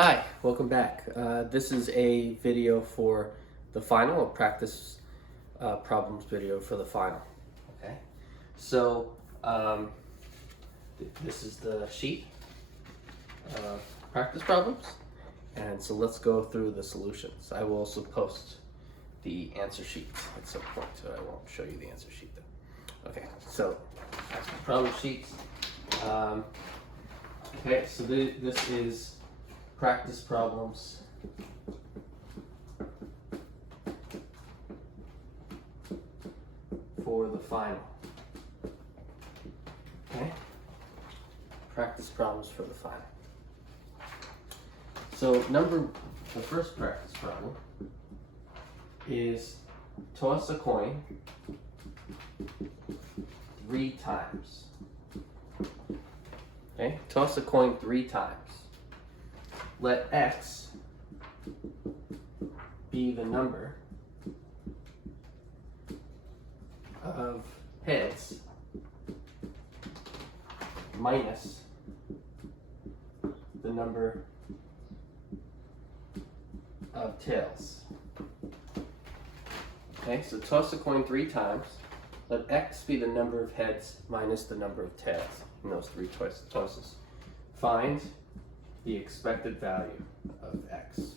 Hi, welcome back. This is a video for the final, a practice problems video for the final. Okay, so this is the sheet of practice problems, and so let's go through the solutions. I will also post the answer sheets at some point, so I won't show you the answer sheet though. Okay, so practice problem sheets. Okay, so this is practice problems for the final. Okay? Practice problems for the final. So the first practice problem is toss a coin 3 times. Okay? Toss a coin 3 times. Let X be the number of heads minus the number of tails. Okay, so toss a coin 3 times. Let X be the number of heads minus the number of tails in those 3 tosses. Find the expected value of X.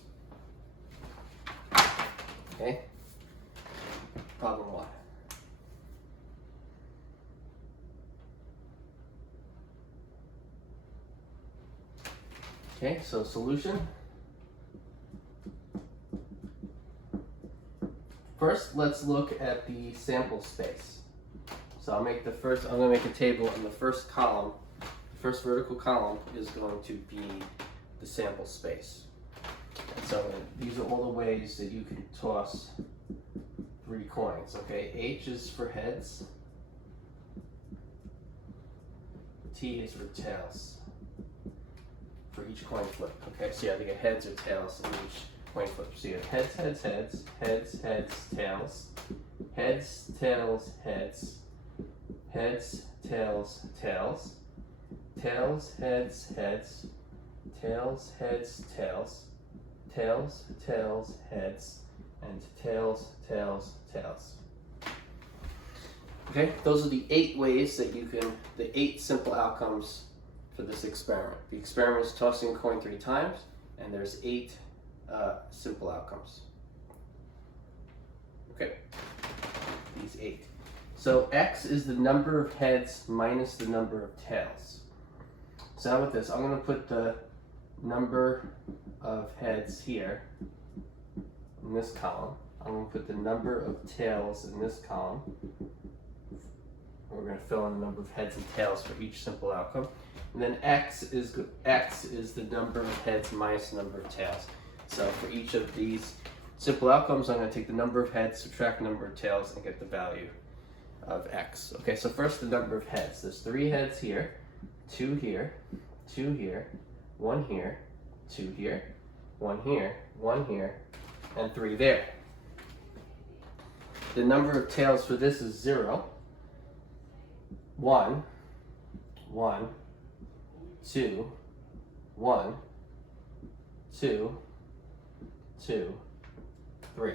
Okay? Problem 1. Okay, so solution. First, let's look at the sample space. So I'm going to make a table, and the first column, the first vertical column is going to be the sample space. And so these are all the ways that you can toss 3 coins. Okay, H is for heads, T is for tails for each coin flip. Okay, so you either get heads or tails in each coin flip. So you have heads, heads, heads, heads, heads, tails, heads, tails, heads, heads, tails, tails, tails, heads, heads, tails, heads, tails, tails, tails, heads, and tails, tails, tails. Okay, those are the 8 ways that you can, the 8 simple outcomes for this experiment. The experiment is tossing a coin 3 times, and there's 8 simple outcomes. Okay, these 8. So X is the number of heads minus the number of tails. So now with this, I'm going to put the number of heads here in this column. I'm going to put the number of tails in this column. We're going to fill in the number of heads and tails for each simple outcome. And then X is the number of heads minus the number of tails. So for each of these simple outcomes, I'm going to take the number of heads, subtract the number of tails, and get the value of X. Okay, so first the number of heads. There's 3 heads here, 2 here, 2 here, 1 here, 2 here, 1 here, 1 here, and 3 there. The number of tails for this is 0, 1, 1, 2, 1, 2, 2, 3.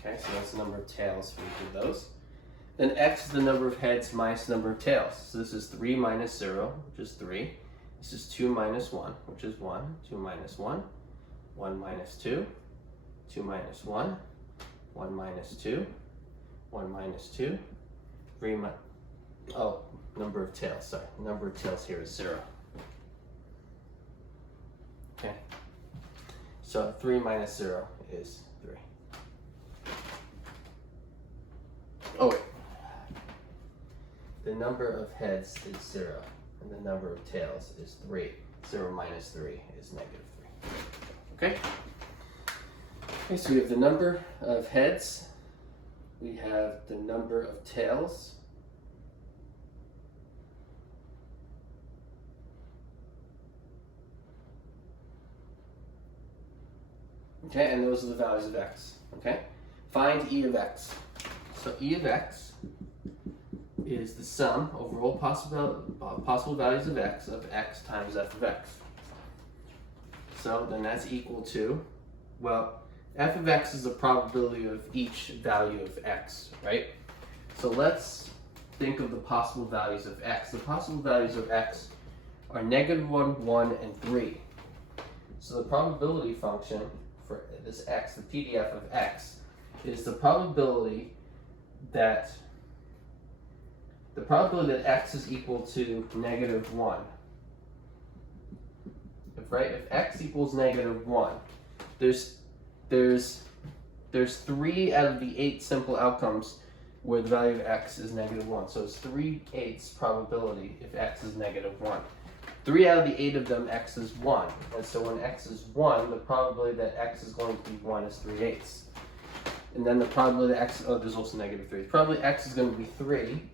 Okay, so that's the number of tails for each of those. Then X is the number of heads minus the number of tails. So this is 3 minus 0, which is 3. This is 2 minus 1, which is 1. 2 minus 1. 1 minus 2. 2 minus 1. 1 minus 2. 1 minus 2. 3 minus... Oh, number of tails, sorry. The number of tails here is 0. Okay. So 3 minus 0 is 3. Oh wait. The number of heads is 0, and the number of tails is 3. 0 minus 3 is negative 3. Okay? Okay, so we have the number of heads. We have the number of tails. Okay, and those are the values of X. Okay? Find E of X. So E of X is the sum over all possible values of x times f of x. So then that's equal to, well, f of x is the probability of each value of x, right? So let's think of the possible values of x. The possible values of x are -1, 1, and 3. So the probability function for this x, the PDF of x, is the probability that x is equal to -1. If x equals -1, there's 3 out of the 8 simple outcomes where the value of x is -1. So it's 3/8 probability if x is -1. 3 out of the 8 of them, x is 1. And so when x is 1, the probability that x is going to be 1 is 3/8. And then the probability that x, there's also -3. The probability x is going to be 3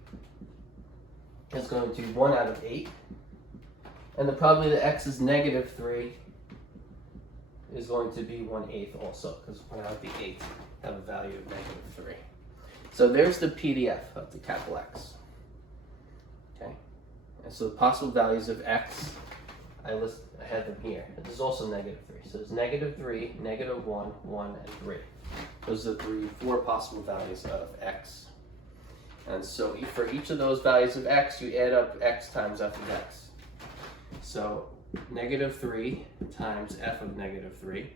is going to be 1 out of 8. And the probability that x is -3 is going to be 1/8 also, because 1 out of the 8 have a value of -3. So there's the PDF of the capital X. Okay, and so the possible values of x, I had them here. There's also -3. So there's -3, -1, 1, and 3. Those are the 4 possible values of x. And so for each of those values of x, you add up x times f of x. So -3 times f of -3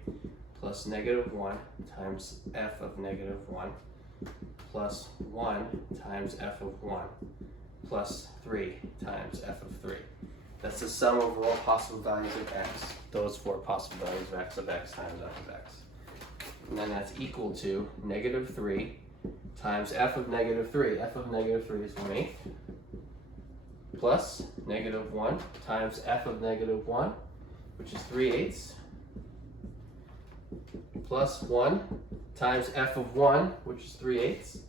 plus -1 times f of -1 plus 1 times f of 1 plus 3 times f of 3. That's the sum over all possible values of x, those 4 possible values of x times f of x. And then that's equal to -3 times f of -3. F of -3 is 1/8 plus -1 times f of -1, which is 3/8, plus 1 times f of 1, which is 3/8,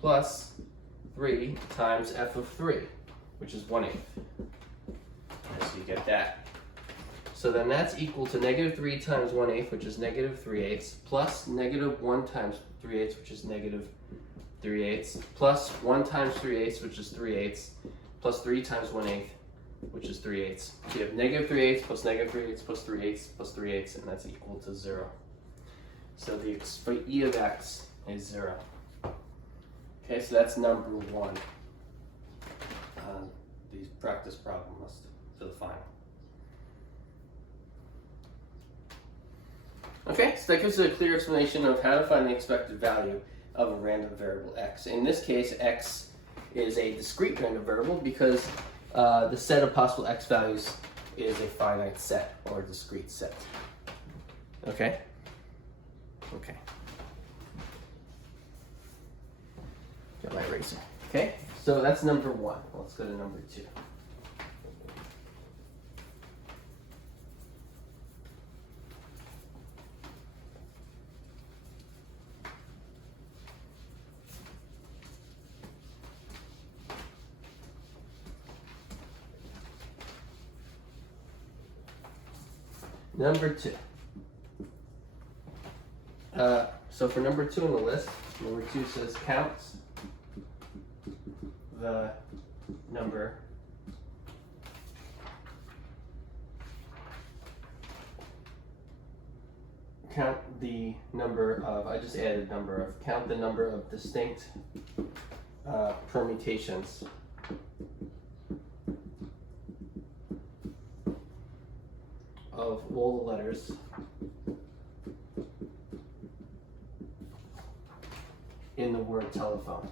plus 3 times f of 3, which is 1/8. So you get that. So then that's equal to -3 times 1/8, which is -3/8, plus -1 times 3/8, which is -3/8, plus 1 times 3/8, which is 3/8, plus 3 times 1/8, which is 3/8. So you have -3/8 plus -3/8 plus 3/8 plus 3/8, and that's equal to 0. So for e of x is 0. Okay, so that's number 1. These practice problems for the final. Okay, so that gives a clear explanation of how to find the expected value of a random variable x. In this case, x is a discrete random variable because the set of possible x values is a finite set or a discrete set. Okay? Okay. Got my eraser. Okay, so that's number 1. Let's go to number 2. Number 2. So for number 2 on the list, number 2 says count the number of, I just added count the number of distinct permutations of all the letters in the word telephone.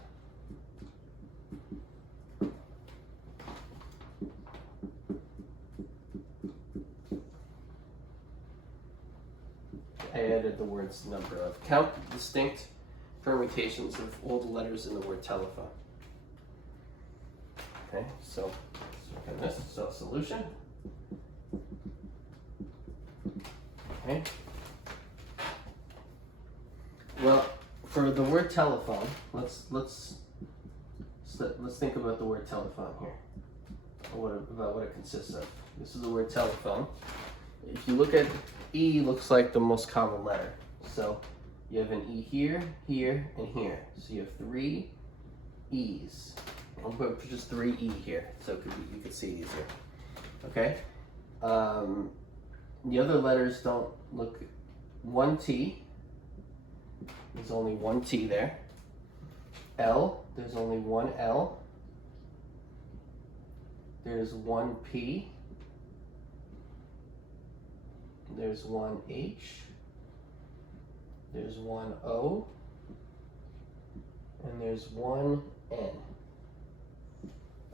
I added the words number of. Count distinct permutations of all the letters in the word telephone. Okay, so let's look at this. So solution. Okay. Well, for the word telephone, let's think about the word telephone here. About what it consists of. This is the word telephone. If you look at E, looks like the most common letter. So you have an E here, here, and here. So you have 3 E's. I'll put just 3 E here, so you can see easier. Okay. The other letters don't look, one T, there's only one T there. L, there's only one L. There's one P. There's one H. There's one O. And there's one N.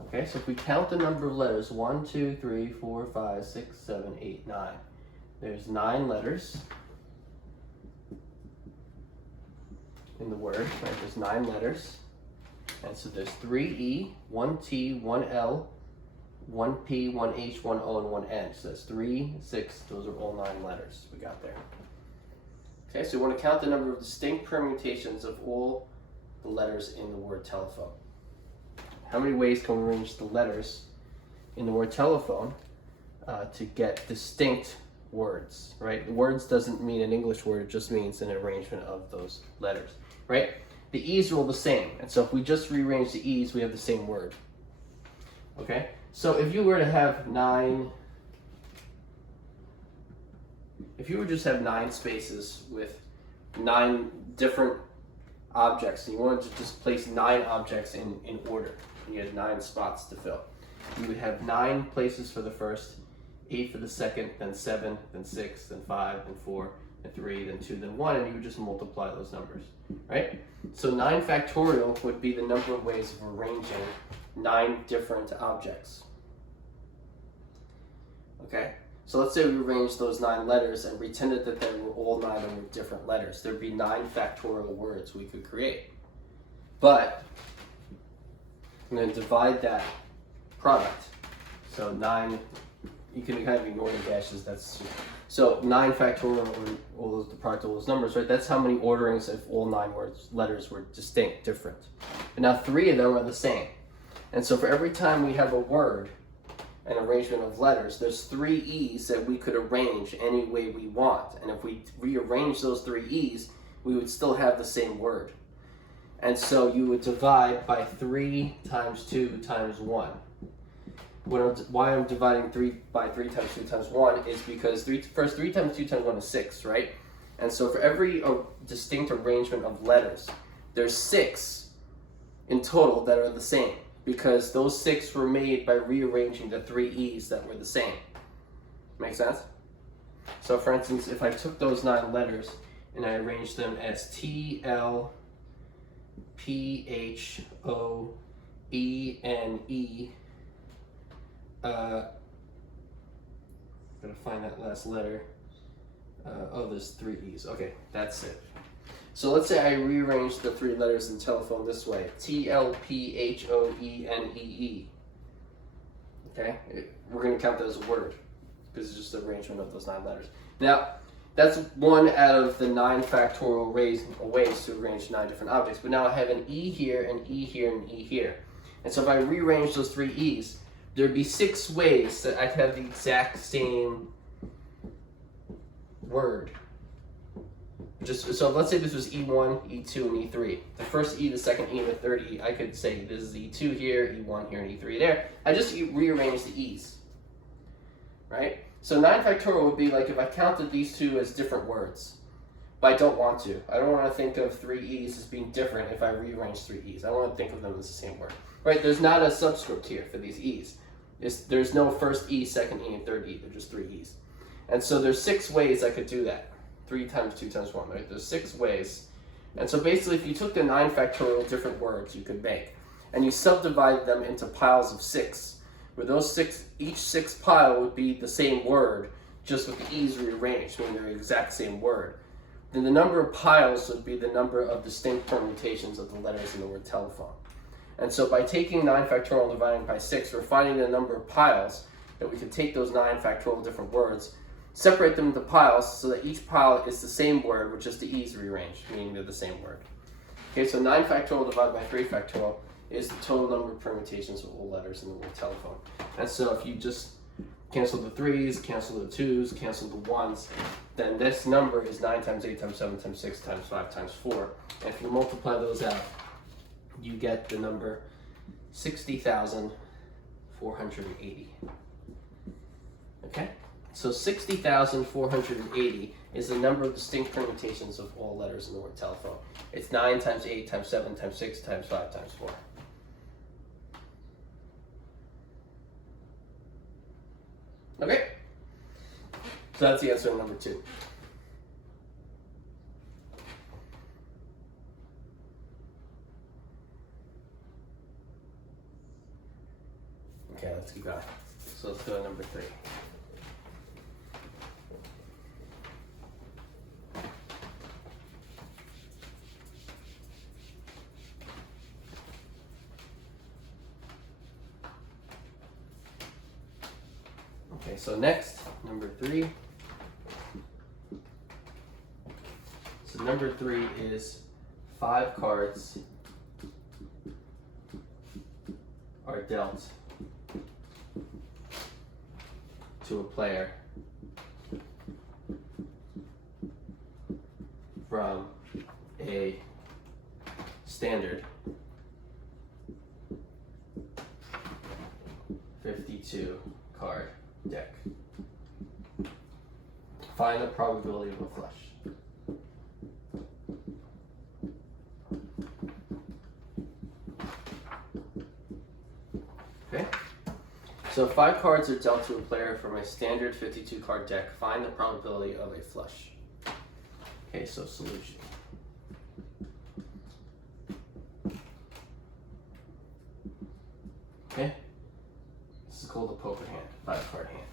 Okay, so if we count the number of letters, 1, 2, 3, 4, 5, 6, 7, 8, 9. There's 9 letters in the word, right? There's 9 letters. And so there's 3 E, 1 T, 1 L, 1 P, 1 H, 1 O, and 1 N. So that's 3, 6, those are all 9 letters we got there. Okay, so we want to count the number of distinct permutations of all the letters in the word telephone. How many ways can we arrange the letters in the word telephone to get distinct words, right? Words doesn't mean an English word, it just means an arrangement of those letters, right? The E's are all the same, and so if we just rearrange the E's, we have the same word. Okay? So if you were to have 9, if you would just have 9 spaces with 9 different objects, and you wanted to just place 9 objects in order, and you had 9 spots to fill, you would have 9 places for the first, 8 for the second, then 7, then 6, then 5, then 4, then 3, then 2, then 1, and you would just multiply those numbers, right? So 9 factorial would be the number of ways of arranging 9 different objects. Okay? So let's say we arranged those 9 letters and pretended that they were all 9 of them different letters. There'd be 9 factorial words we could create. But I'm going to divide that product. So 9, you can kind of ignore the dashes, that's so 9 factorial, or all those, the product of all those numbers, right? That's how many orderings if all 9 letters were distinct, different. And now 3 of them are the same. And so for every time we have a word, an arrangement of letters, there's 3 E's that we could arrange any way we want. And if we rearrange those 3 E's, we would still have the same word. And so you would divide by 3 times 2 times 1. Why I'm dividing 3 by 3 times 2 times 1 is because 3 times 2 times 1 is 6, right? And so for every distinct arrangement of letters, there's 6 in total that are the same, because those 6 were made by rearranging the 3 E's that were the same. Make sense? So for instance, if I took those 9 letters and I arranged them as T, L, P, H, O, E, N, E, gotta find that last letter. Oh, there's 3 E's. Okay, that's it. So let's say I rearrange the 3 letters in telephone this way: T, L, P, H, O, E, N, E, E. Okay, we're gonna count that as a word because it's just the arrangement of those 9 letters. Now, that's one out of the 9 factorial ways to arrange 9 different objects. But now I have an E here, an E here, and an E here. And so if I rearrange those 3 E's, there'd be 6 ways that I could have the exact same word. So let's say this was E1, E2, and E3. The first E, the second E, and the third E, I could say this is E2 here, E1 here, and E3 there. I just rearrange the E's, right? So 9 factorial would be like if I counted these 2 as different words, but I don't want to. I don't want to think of 3 E's as being different if I rearrange 3 E's. I want to think of them as the same word, right? There's not a subscript here for these E's. There's no first E, second E, and third E. They're just 3 E's. And so there's 6 ways I could do that. 3 times 2 times 1, right? There's 6 ways. And so basically, if you took the 9 factorial different words you could make, and you subdivided them into piles of 6, where those 6, each 6 pile would be the same word, just with the E's rearranged, meaning they're the exact same word, then the number of piles would be the number of distinct permutations of the letters in the word telephone. And so by taking 9 factorial and dividing by 6, we're finding the number of piles that we could take those 9 factorial different words, separate them into piles so that each pile is the same word with just the E's rearranged, meaning they're the same word. Okay, so 9 factorial divided by 3 factorial is the total number of permutations of all letters in the word telephone. And so if you just cancel the 3's, cancel the 2's, cancel the 1's, then this number is 9 times 8 times 7 times 6 times 5 times 4. And if you multiply those out, you get the number 60,480. Okay? So 60,480 is the number of distinct permutations of all letters in the word telephone. It's 9 times 8 times 7 times 6 times 5 times 4. Okay? So that's the answer to number 2. Okay, let's keep going. So let's go to number 3. Okay, so next, number 3. So number 3 is 5 cards are dealt to a player from a standard 52 card deck. Find the probability of a flush. Okay? So 5 cards are dealt to a player from a standard 52 card deck. Find the probability of a flush. Okay, so solution. Okay? This is called a poker hand, 5 card hand.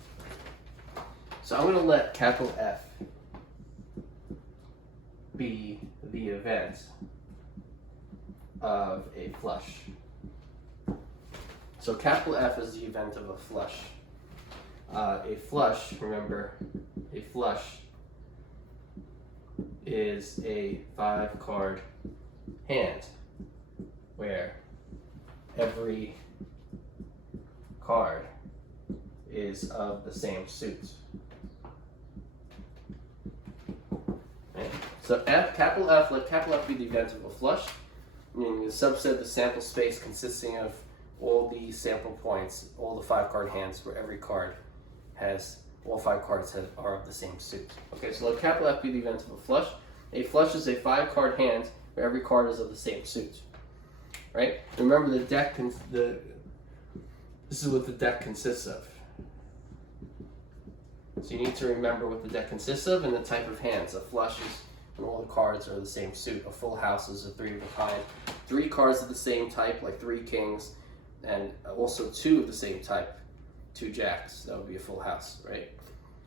So I'm going to let capital F be the event of a flush. So capital F is the event of a flush. A flush, remember, a flush is a 5 card hand where every card is of the same suit. Okay. So capital F, let capital F be the event of a flush, meaning the subset of the sample space consisting of all the sample points, all the 5 card hands where every card has, all 5 cards are of the same suit. Okay, so let capital F be the event of a flush. A flush is a 5 card hand where every card is of the same suit. Right? Remember the deck, this is what the deck consists of. So you need to remember what the deck consists of and the type of hands. A flush is when all the cards are the same suit. A full house is a 3 of a kind. 3 cards of the same type, like 3 kings, and also 2 of the same type, 2 jacks. That would be a full house, right?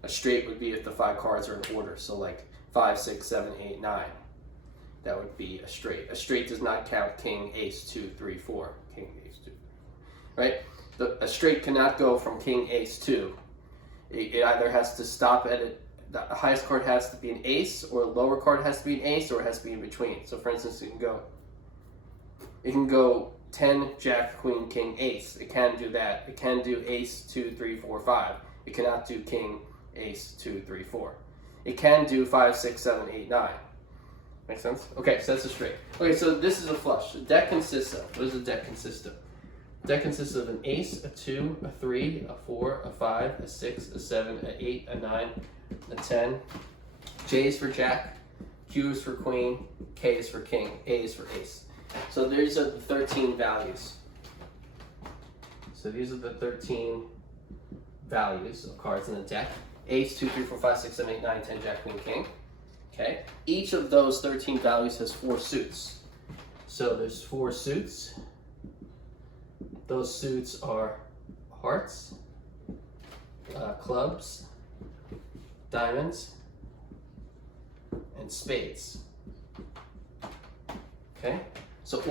A straight would be if the 5 cards are in order. So like 5, 6, 7, 8, 9. That would be a straight. A straight does not count king, ace, 2, 3, 4. King, ace, 2, right? A straight cannot go from king, ace, 2. It either has to stop at it. The highest card has to be an ace, or a lower card has to be an ace, or it has to be in between. So for instance, it can go 10, jack, queen, king, ace. It can do that. It can do ace, 2, 3, 4, 5. It cannot do king, ace, 2, 3, 4. It can do 5, 6, 7, 8, 9. Make sense? Okay, so that's a straight. Okay, so this is a flush. The deck consists of, what does the deck consist of? The deck consists of an ace, a 2, a 3, a 4, a 5, a 6, a 7, a 8, a 9, a 10. J is for jack, Q is for queen, K is for king, A is for ace. So these are the 13 values. So these are the 13 values of cards in the deck. Ace, 2, 3, 4, 5, 6, 7, 8, 9, 10, jack, queen, king. Okay. Each of those 13 values has 4 suits. So there's 4 suits. Those suits are hearts, clubs, diamonds, and spades. Okay? So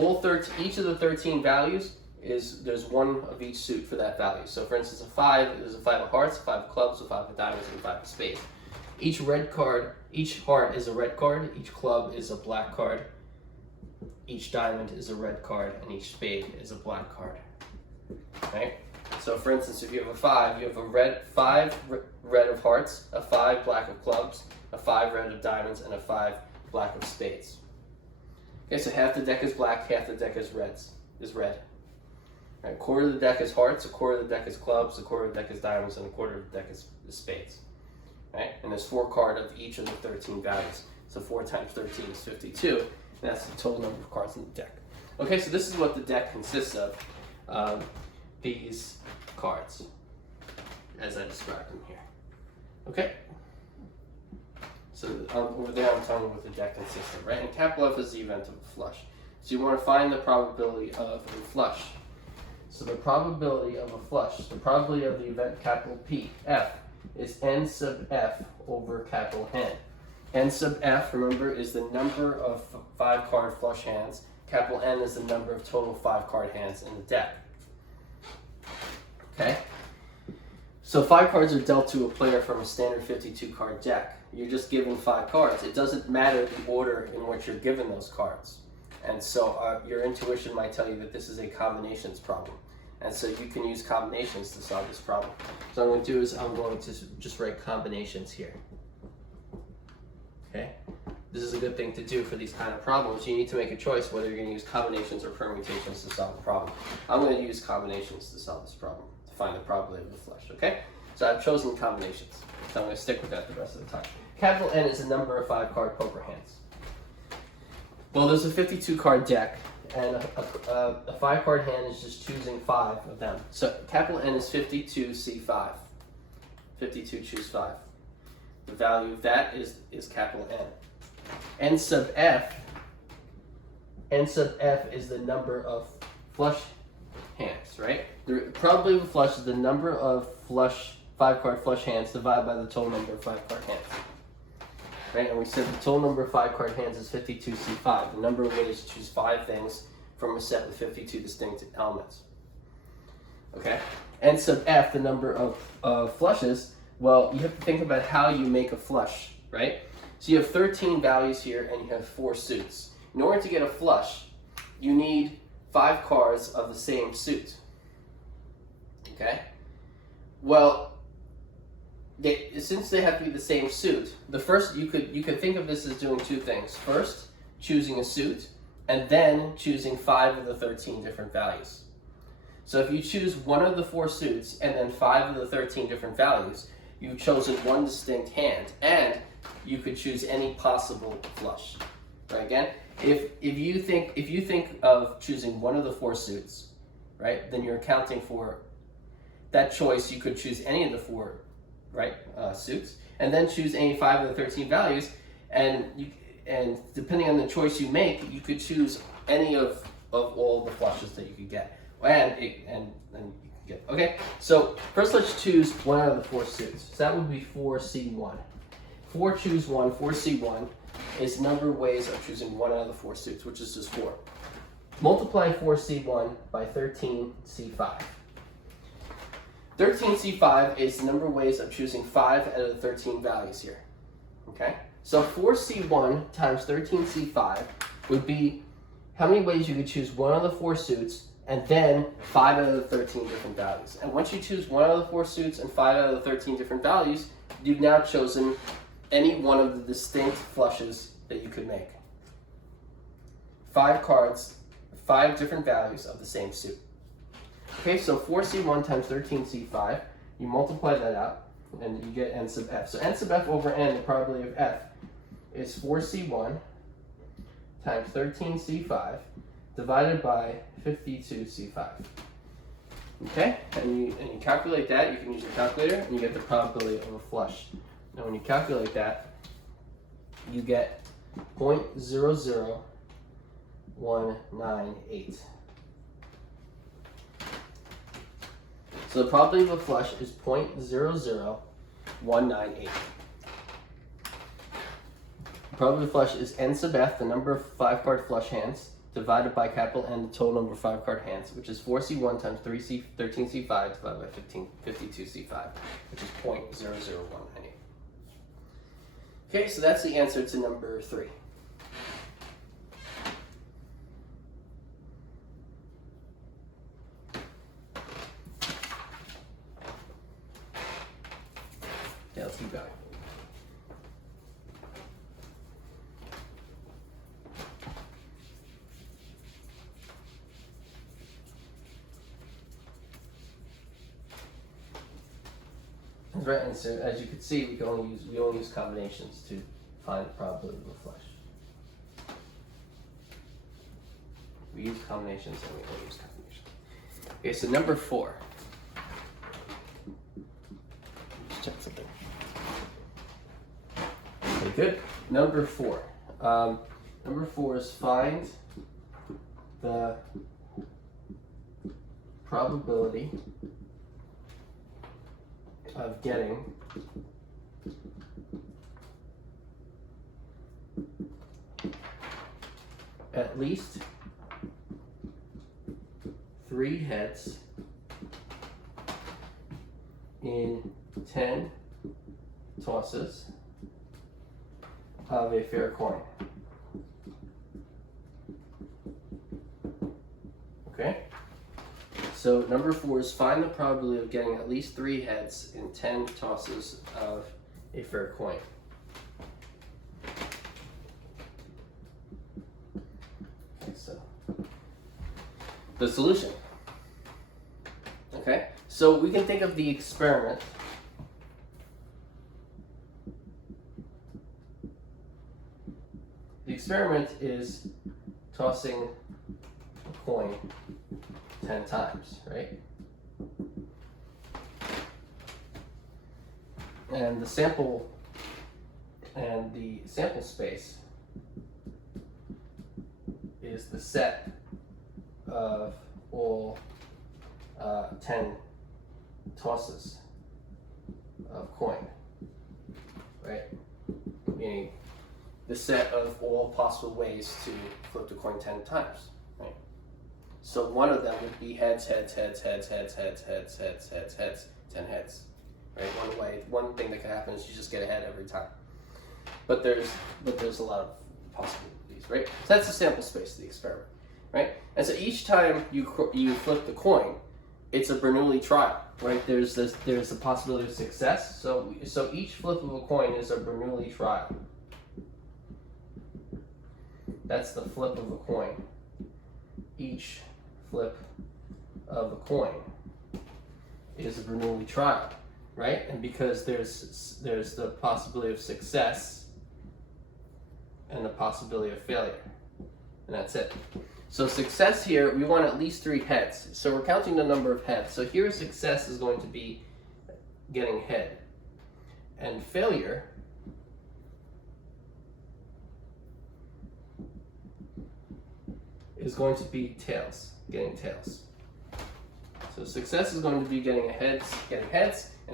each of the 13 values there's 1 of each suit for that value. So for instance, a 5 is a 5 of hearts, a 5 of clubs, a 5 of diamonds, and a 5 of spades. Each heart is a red card, each club is a black card, each diamond is a red card, and each spade is a black card. Okay? So for instance, if you have a 5, you have a 5 red of hearts, a 5 black of clubs, a 5 red of diamonds, and a 5 black of spades. Okay, so half the deck is black, half the deck is red. Right, a quarter of the deck is hearts, a quarter of the deck is clubs, a quarter of the deck is diamonds, and a quarter of the deck is spades. right? And there's 4 cards of each of the 13 values. So 4 times 13 is 52, and that's the total number of cards in the deck. Okay, so this is what the deck consists of, these cards, as I described them here. Okay? So over there I'm telling you what the deck consists of, right? And capital F is the event of a flush. So you want to find the probability of a flush. So the probability of a flush, the probability of the event capital P, F, is N sub F over capital N. N sub F, remember, is the number of 5-card flush hands. Capital N is the number of total 5-card hands in the deck. Okay? So 5 cards are dealt to a player from a standard 52-card deck. You're just given 5 cards. It doesn't matter the order in which you're given those cards. And so your intuition might tell you that this is a combinations problem. And so you can use combinations to solve this problem. So what I'm going to do is I'm going to just write combinations here. Okay? This is a good thing to do for these kind of problems. You need to make a choice whether you're going to use combinations or permutations to solve the problem. I'm going to use combinations to solve this problem, to find the probability of the flush. Okay? So I've chosen combinations. So I'm going to stick with that the rest of the time. Capital N is the number of 5-card poker hands. Well, there's a 52-card deck, and a 5-card hand is just choosing 5 of them. So capital N is 52C5. 52 choose 5. The value of that is capital N. N sub F is the number of flush hands, right? The probability of a flush is the number of 5-card flush hands divided by the total number of 5-card hands. Right? And we said the total number of 5-card hands is 52C5. The number of ways to choose 5 things from a set with 52 distinct elements. Okay? N sub F, the number of flushes, well, you have to think about how you make a flush, right? So you have 13 values here and you have 4 suits. In order to get a flush, you need 5 cards of the same suit. Okay? Well, since they have to be the same suit, the first you could think of this as doing 2 things. First, choosing a suit, and then choosing 5 of the 13 different values. So if you choose one of the 4 suits and then 5 of the 13 different values, you've chosen one distinct hand, and you could choose any possible flush. Right? Again, if you think of choosing one of the 4 suits, right, then you're accounting for that choice. You could choose any of the 4, right, suits, and then choose any 5 of the 13 values, and depending on the choice you make, you could choose any of all the flushes that you could get, and you can get. Okay, so first let's choose one out of the 4 suits. So that would be 4C1. 4 choose 1. 4C1 is the number of ways of choosing one out of the 4 suits, which is just 4. Multiply 4C1 by 13C5. 13C5 is the number of ways of choosing 5 out of the 13 values here. Okay? So 4C1 times 13C5 would be how many ways you could choose one of the 4 suits and then 5 out of the 13 different values. And once you choose one out of the 4 suits and 5 out of the 13 different values, you've now chosen any one of the distinct flushes that you could make. 5 cards, 5 different values of the same suit. Okay, so 4C1 times 13C5, you multiply that out, and you get N sub F. So N sub F over N, the probability of F, is 4C1 times 13C5 divided by 52C5. Okay, and you calculate that. You can use your calculator, and you get the probability of a flush. Now when you calculate that, you get 0.00198. So the probability of a flush is 0.00198. The probability of a flush is N sub F, the number of 5-card flush hands, divided by capital N, the total number of 5-card hands, which is 4C1 times 13C5 divided by 52C5, which is 0.00198. Okay, so that's the answer to number 3. Yeah, let's keep going. Right, and so as you can see, we only use combinations to find the probability of a flush. We use combinations and we only use combinations. Okay, so number 4. Let's check something. Okay, good. Number 4. Number 4 is find the probability of getting at least 3 heads in 10 tosses of a fair coin. Okay? So number 4 is find the probability of getting at least 3 heads in 10 tosses of a fair coin. Okay, so the solution. Okay, so we can think of the experiment. The experiment is tossing a coin 10 times, right? And the sample space is the set of all 10 tosses of coin, right? Meaning the set of all possible ways to flip the coin 10 times, right? So one of them would be heads, heads, heads, heads, heads, heads, heads, heads, heads, heads, 10 heads, right? One thing that can happen is you just get a head every time. But there's a lot of possibilities, right? So that's the sample space of the experiment, right? And so each time you flip the coin, it's a Bernoulli trial, right? There's the possibility of success. So each flip of a coin is a Bernoulli trial. That's the flip of a coin. Each flip of a coin is a Bernoulli trial, right? And because there's the possibility of success and the possibility of failure, and that's it. So success here, we want at least 3 heads. So we're counting the number of heads. So here success is going to be getting head, and failure is going to be tails, getting tails. So success is going to be getting heads, and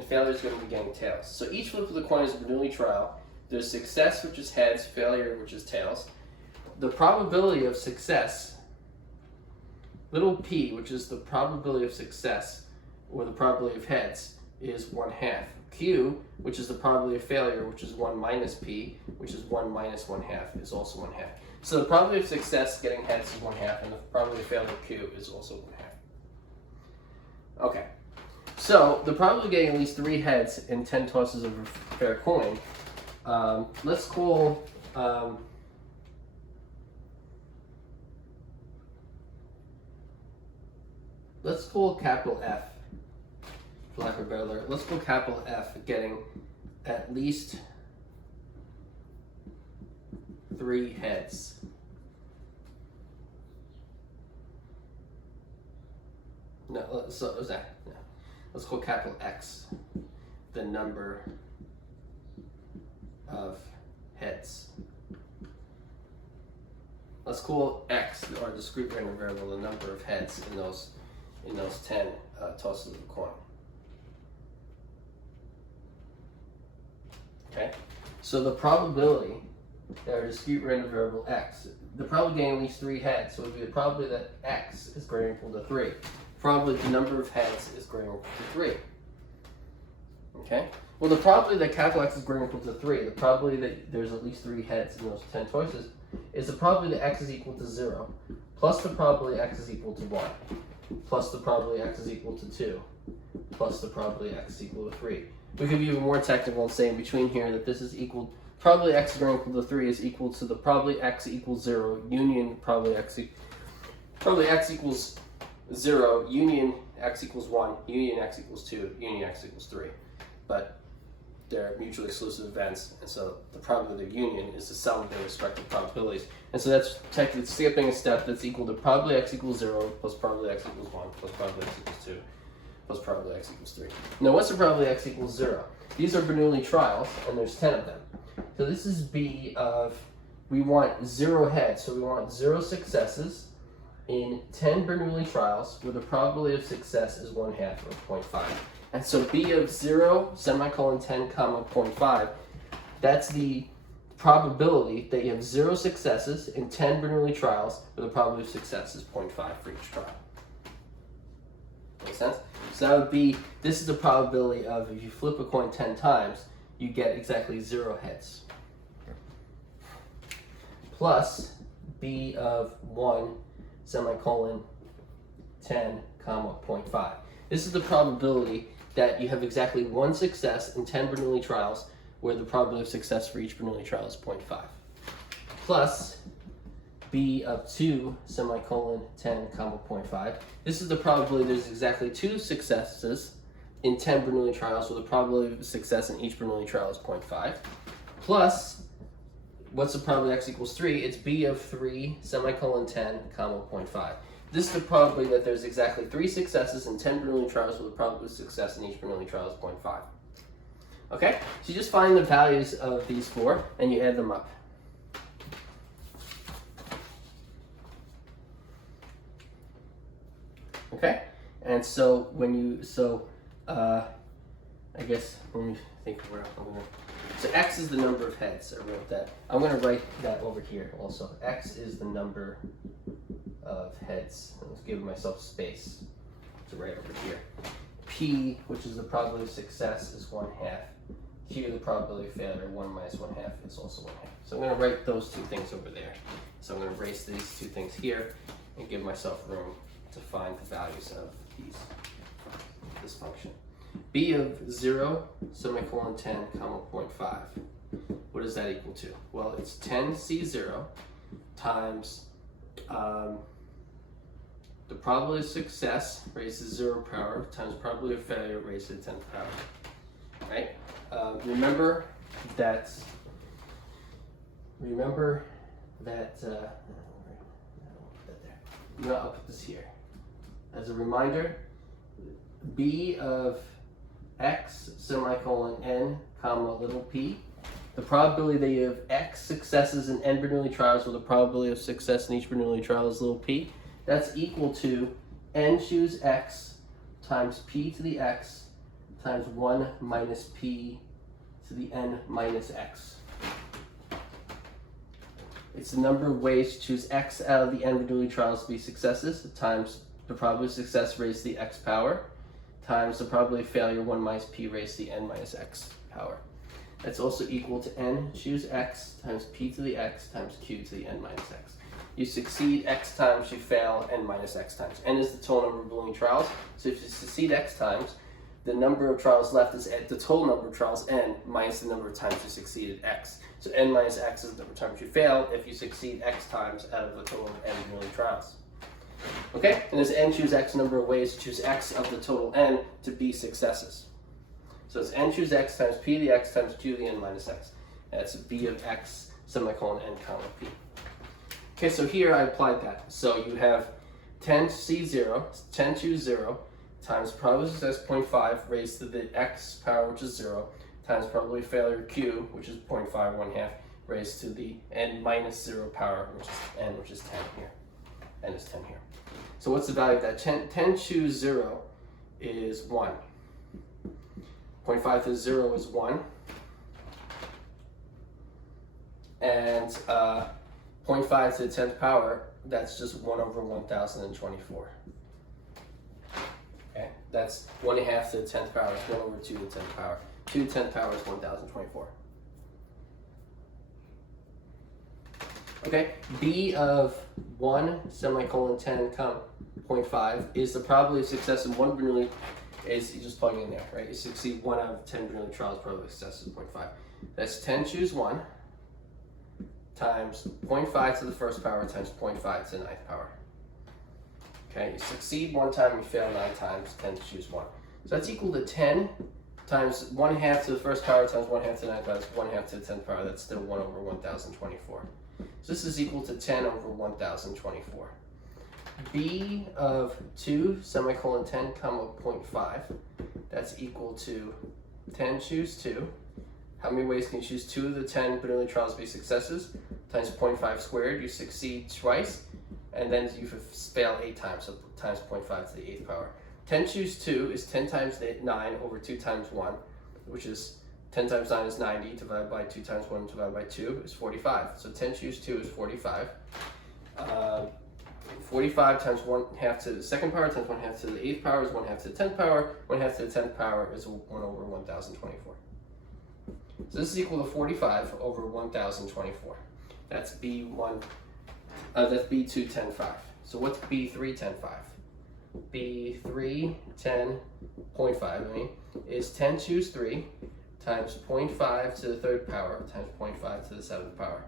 failure is going to be getting tails. So each flip of the coin is a Bernoulli trial. There's success, which is heads, failure, which is tails. The probability of success, little p, which is the probability of success, or the probability of heads, is 1/2. Q, which is the probability of failure, which is 1 minus p, which is 1 minus 1/2, is also 1/2. So the probability of success getting heads is 1/2, and the probability of failure Q is also 1/2. Okay, so the probability of getting at least 3 heads in 10 tosses of a fair coin, let's call capital F, for lack of a better word. Let's call capital F getting at least 3 heads. No, so is that? No. Let's call capital X the number of heads. Let's call X, our discrete random variable, the number of heads in those 10 tosses of the coin. Okay, so the probability that our discrete random variable X, the probability of getting at least 3 heads, so it would be the probability that X is greater or equal to 3. Probably the number of heads is greater or equal to 3. Okay? Well, the probability that capital X is greater or equal to 3, the probability that there's at least 3 heads in those 10 choices, is the probability that X is equal to 0, plus the probability X is equal to 1, plus the probability X is equal to 2, plus the probability X is equal to 3. We could be even more technical and say in between here that this is equal, probability X is greater or equal to 3 is equal to the probability X equals 0, union probability X equals 0, union X equals 1, union X equals 2, union X equals 3. but they're mutually exclusive events, and so the probability of their union is the sum of their respective probabilities. And so that's technically skipping a step. That's equal to probability x equals 0 plus probability x equals 1 plus probability x equals 2 plus probability x equals 3. Now what's the probability x equals 0? These are Bernoulli trials, and there's 10 of them. So this is B of, we want 0 heads, so we want 0 successes in 10 Bernoulli trials where the probability of success is 1/2 or 0.5. And so B of 0, semicolon 10, comma 0.5, that's the probability that you have 0 successes in 10 Bernoulli trials where the probability of success is 0.5 for each trial. Make sense? So that would be, this is the probability of, if you flip a coin 10 times, you get exactly 0 heads. Plus B of 1, semicolon 10, comma 0.5. This is the probability that you have exactly 1 success in 10 Bernoulli trials where the probability of success for each Bernoulli trial is 0.5. Plus B of 2, semicolon 10, comma 0.5. This is the probability there's exactly 2 successes in 10 Bernoulli trials where the probability of success in each Bernoulli trial is 0.5. Plus, what's the probability x equals 3? It's B of 3, semicolon 10, comma 0.5. This is the probability that there's exactly 3 successes in 10 Bernoulli trials with a probability of success in each Bernoulli trial is 0.5. Okay? So you just find the values of these 4 and you add them up. Okay? And so when you, I guess, let me think where I'm going to, so x is the number of heads. I wrote that. I'm going to write that over here also. X is the number of heads. Let's give myself space to write over here. P, which is the probability of success, is 1/2. Q, the probability of failure, 1 minus 1/2 is also 1/2. So I'm going to write those 2 things over there. So I'm going to erase these 2 things here and give myself room to find the values of this function. B of 0, semicolon 10, comma 0.5. What is that equal to? Well, it's 10C0 times the probability of success raised to 0 power times probability of failure raised to the 10th power. Right? Remember that. No, I'll put this here. As a reminder, B of x, semicolon n, comma little p, the probability that you have x successes in n Bernoulli trials with the probability of success in each Bernoulli trial is little p, that's equal to n choose x times p to the x times 1 minus p to the n minus x. It's the number of ways to choose x out of the n Bernoulli trials to be successes times the probability of success raised to the x power times the probability of failure 1 minus p raised to the n minus x power. That's also equal to n choose x times p to the x times q to the n minus x. You succeed x times, you fail n minus x times. N is the total number of Bernoulli trials. So if you succeed x times, the number of trials left is the total number of trials n minus the number of times you succeeded x. So n minus x is the number of times you fail if you succeed x times out of the total of n Bernoulli trials. Okay? And there's n choose x number of ways to choose x of the total n to be successes. So it's n choose x times p to the x times q to the n minus x. That's b of x semicolon n comma p. Okay, so here I applied that. So you have 10C0, 10 choose 0, times probability of success 0.5 raised to the x power, which is 0, times probability of failure q, which is 0.5, 1/2, raised to the n minus 0 power, which is n, which is 10 here. N is 10 here. So what's the value of that? 10 choose 0 is 1. 0.5 to 0 is 1. And 0.5 to the 10th power, that's just 1 over 1,024. Okay, that's 1/2 to the 10th power, it's 1 over 2 to the 10th power. 2 to the 10th power is 1,024. Okay, B of 1 semicolon 10 comma 0.5 is the probability of success in 1 Bernoulli, is you just plug in there, right? You succeed 1 out of 10 Bernoulli trials, probability of success is 0.5. That's 10 choose 1 times 0.5 to the first power times 0.5 to the 9th power. Okay, you succeed 1 time, you fail 9 times, 10 to choose 1. So that's equal to 10 times 1/2 to the first power times 1/2 to the 9th power is 1/2 to the 10th power. That's still 1 over 1024. So this is equal to 10 over 1024. B of 2 semicolon 10 comma 0.5. That's equal to 10 choose 2. How many ways can you choose 2 of the 10 Bernoulli trials be successes? Times 0.5 squared, you succeed twice, and then you fail 8 times, so times 0.5 to the 8th power. 10 choose 2 is 10 times 9 over 2 times 1, which is 10 times 9 is 90, divided by 2 times 1 divided by 2 is 45. So 10 choose 2 is 45. 45 times 1/2 to the 2nd power times 1/2 to the 8th power is 1/2 to the 10th power. 1/2 to the 10th power is 1 over 1024. So this is equal to 45 over 1024. That's B1. That's B2 10 5. So what's B3 10 5? B3 10.5 is 10 choose 3 times 0.5 to the 3rd power times 0.5 to the 7th power.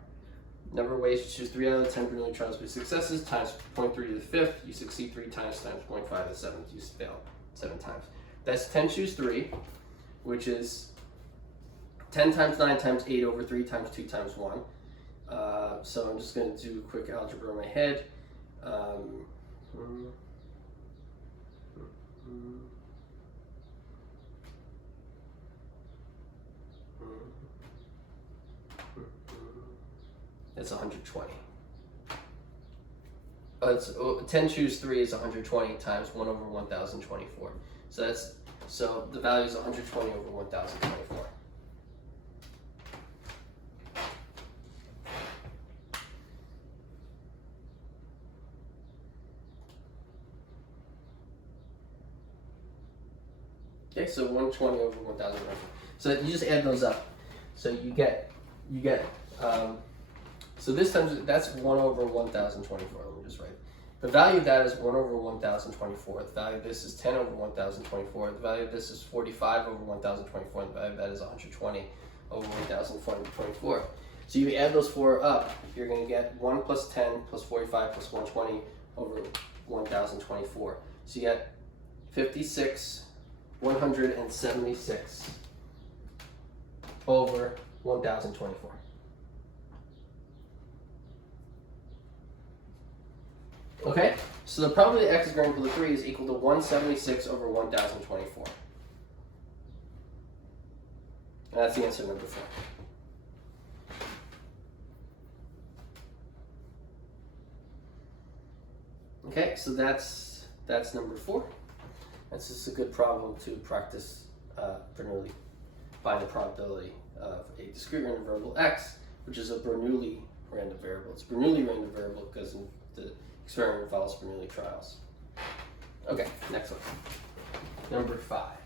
Number of ways you choose 3 out of the 10 Bernoulli trials be successes times 0.3 to the 5th. You succeed 3 times 0.5 to the 7th. You fail 7 times. That's 10 choose 3, which is 10 times 9 times 8 over 3 times 2 times 1. So I'm just going to do quick algebra in my head. That's 120. It's 10 choose 3 is 120 times 1 over 1024. So the value is 120 over 1024. Okay, so 120 over 1024. So you just add those up. So you get so this time that's 1 over 1024. Let me just write. The value of that is 1 over 1024. The value of this is 10 over 1024. The value of this is 45 over 1024. And the value of that is 120 over 1024. So you add those 4 up, you're going to get 1 plus 10 plus 45 plus 120 over 1024. So you get 176 over 1024. Okay, so the probability x is greater than or equal to 3 is equal to 176 over 1024. And that's the answer number 4. Okay, so that's number 4. That's just a good problem to practice Bernoulli. Find the probability of a discrete random variable x, which is a Bernoulli random variable. It's a Bernoulli random variable because the experiment involves Bernoulli trials. Okay, next one. Number 5.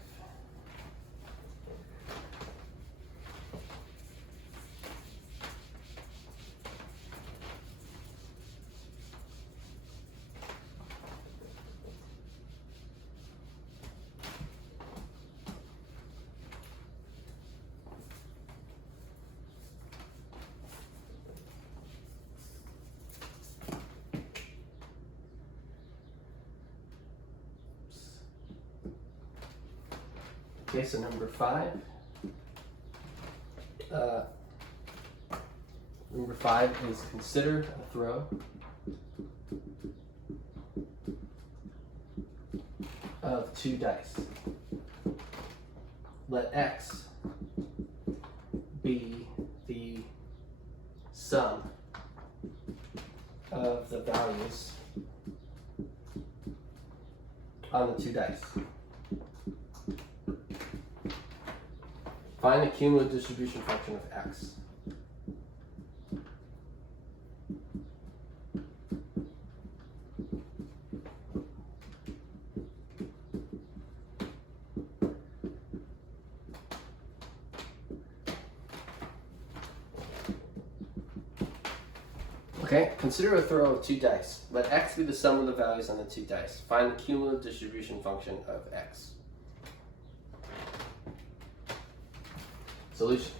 Okay, so number 5. Number 5 is consider a throw of 2 dice. Let x be the sum of the values on the 2 dice. Find the cumulative distribution function of x. Okay, consider a throw of 2 dice. Let x be the sum of the values on the 2 dice. Find the cumulative distribution function of x. Solution.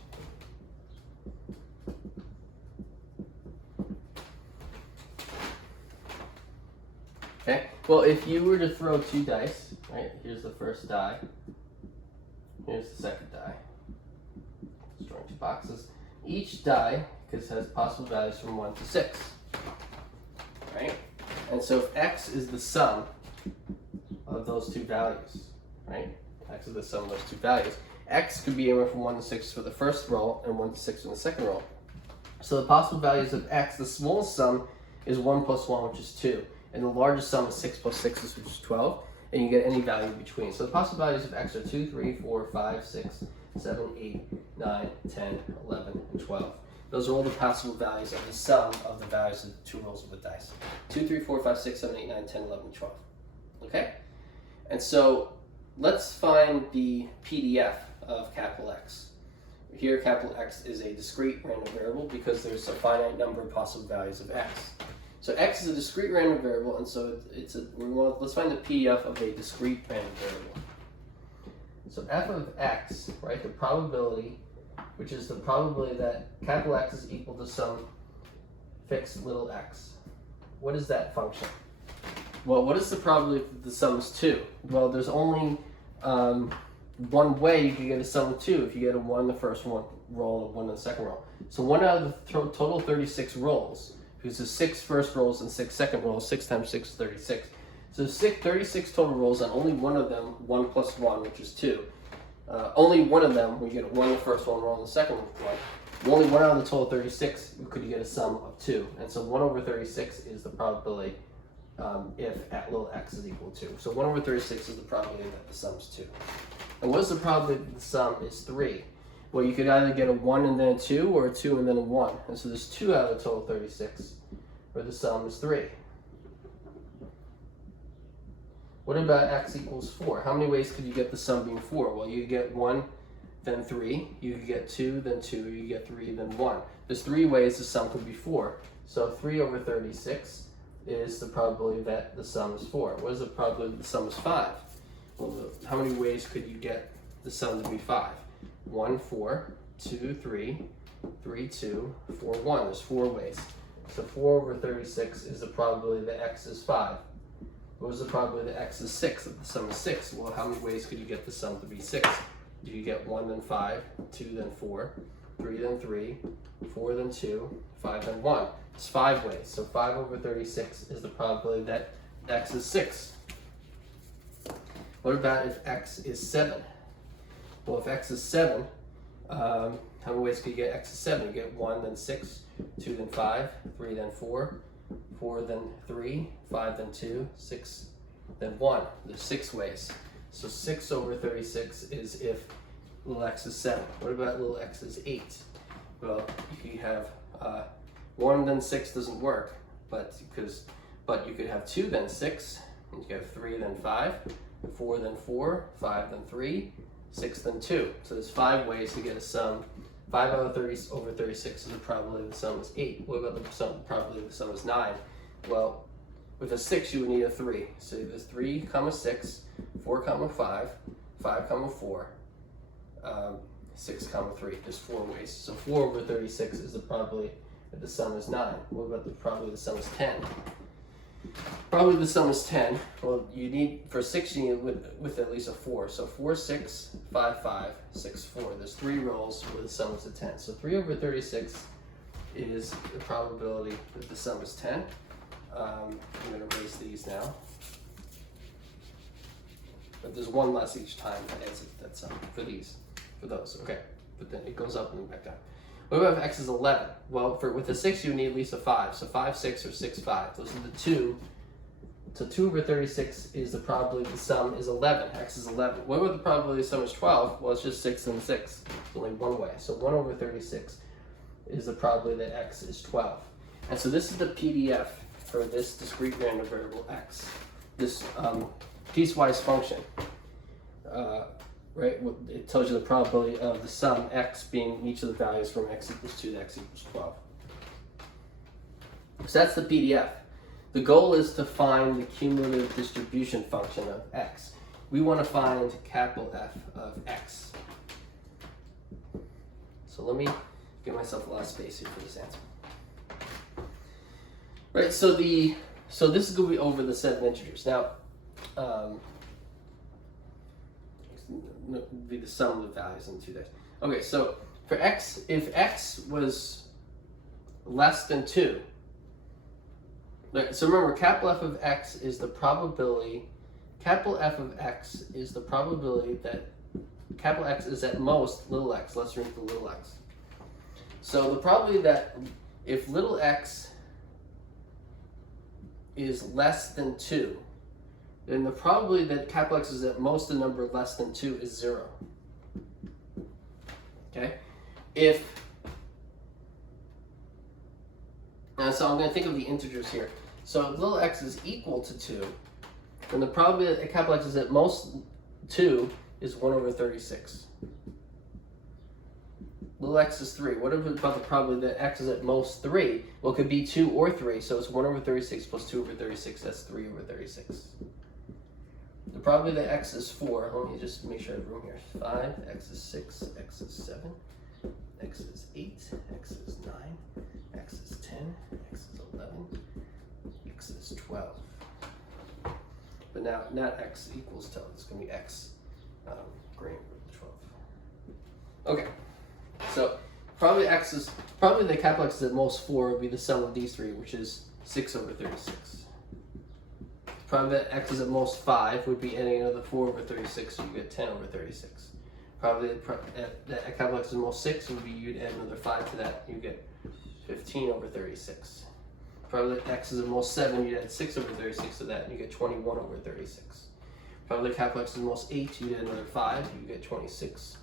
Okay, well, if you were to throw 2 dice, right, here's the first die, here's Here's the second die. Destroying 2 boxes. Each die, because it has possible values from 1 to 6. Right? And so if x is the sum of those 2 values, right? X is the sum of those 2 values. X could be anywhere from 1 to 6 for the first roll and 1 to 6 for the second roll. So the possible values of x, the smallest sum is 1 plus 1, which is 2. And the largest sum is 6 plus 6, which is 12. And you get any value between. So the possible values of x are 2, 3, 4, 5, 6, 7, 8, 9, 10, 11, and 12. Those are all the possible values of the sum of the values of the 2 rolls of the dice. 2, 3, 4, 5, 6, 7, 8, 9, 10, 11, and 12. Okay? And so let's find the PDF of capital X. Here, capital X is a discrete random variable because there's a finite number of possible values of x. So x is a discrete random variable, and so let's find the PDF of a discrete random variable. So f of x, right, the probability, which is the probability that capital X is equal to some fixed little x. What is that function? Well, what is the probability that the sum is 2? Well, there's only one way you can get a sum of 2 if you get a 1 in the first roll and a 1 in the second roll. So 1 out of the total 36 rolls, because there's 6 first rolls and 6 second rolls, 6 times 6 is 36. So 36 total rolls, and only one of them, 1 plus 1, which is 2. Only one of them, when you get a 1 in the first one, roll in the second one. Only 1 out of the total 36 could you get a sum of 2. And so 1 over 36 is the probability if at little x is equal to 2. So 1 over 36 is the probability that the sum is 2. And what is the probability that the sum is 3? Well, you could either get a 1 and then a 2, or a 2 and then a 1. And so there's 2 out of the total 36, where the sum is 3. What about x equals 4? How many ways could you get the sum being 4? Well, you get 1, then 3. You could get 2, then 2. You get 3, then 1. There's 3 ways the sum could be 4. So 3 over 36 is the probability that the sum is 4. What is the probability that the sum is 5? Well, how many ways could you get the sum to be 5? 1, 4, 2, 3, 3, 2, 4, 1. There's 4 ways. So 4 over 36 is the probability that x is 5. What was the probability that x is 6, that the sum is 6? Well, how many ways could you get the sum to be 6? Do you get 1, then 5, 2, then 4, 3, then 3, 4, then 2, 5, then 1? It's 5 ways. So 5 over 36 is the probability that x is 6. What about if x is 7? Well, if x is 7, how many ways could you get x is 7? You get 1, then 6, 2, then 5, 3, then 4, 4, then 3, 5, then 2, 6, then 1. There's 6 ways. So 6 over 36 is if little x is 7. What about little x is 8? Well, you could have 1, then 6 doesn't work, but you could have 2, then 6, and you could have 3, then 5, 4, then 4, 5, then 3, 6, then 2. So there's 5 ways to get a sum. 5 out of 30 over 36 is the probability the sum is 8. What about the probability the sum is 9? Well, with a 6 you would need a 3. So there's 3 comma 6, 4 comma 5, 5 comma 4, 6 comma 3. There's 4 ways. So 4 over 36 is the probability that the sum is 9. What about the probability the sum is 10? Probably the sum is 10. Well, you need, for 6, you need with at least a 4. So 4, 6, 5, 5, 6, 4. There's 3 rolls where the sum is a 10. So 3 over 36 is the probability that the sum is 10. I'm going to erase these now. But there's 1 less each time that adds that sum for those. Okay, but then it goes up and back down. What about if x is 11? Well, with a 6, you need at least a 5. So 5, 6, or 6, 5. Those are the 2. So 2 over 36 is the probability the sum is 11. X is 11. What about the probability the sum is 12? Well, it's just 6 and 6. It's only one way. So 1 over 36 is the probability that x is 12. And so this is the PDF for this discrete random variable x. This piecewise function. Right, it tells you the probability of the sum x being each of the values from x equals 2 to x equals 12. So that's the PDF. The goal is to find the cumulative distribution function of x. We want to find capital F of x. So let me give myself a lot of space here for this answer. Right, so this is going to be over the set of integers. Now, would be the sum of the values in 2 days. Okay, so for x, if x was less than 2, so remember, capital F of x is the probability, capital F of x is the probability that capital X is at most little x, let's read the little x. So the probability that if little x is less than 2, then the probability that capital X is at most a number less than 2 is 0. Okay? So I'm going to think of the integers here. So if little x is equal to 2, then the probability that capital X is at most 2 is 1 over 36. Little x is 3. What about the probability that x is at most 3? Well, it could be 2 or 3, so it's 1 over 36 plus 2 over 36, that's 3 over 36. The probability that x is 4, let me just make sure I have room here. 5, x is 6, x is 7, x is 8, x is 9, x is 10, x is 11, x is 12. But now, not x equals 12, it's going to be x greater than 12. Okay, so probably the capital X is at most 4 would be the sum of these three, which is 6 over 36. Probably that x is at most 5 would be adding another 4 over 36, so you get 10 over 36. Probably that capital X is at most 6 would be you'd add another 5 to that, you get 15 over 36. Probably that x is at most 7, you'd add 6 over 36 to that, and you get 21 over 36. Probably capital X is at most 8, you'd add another 5, you get 26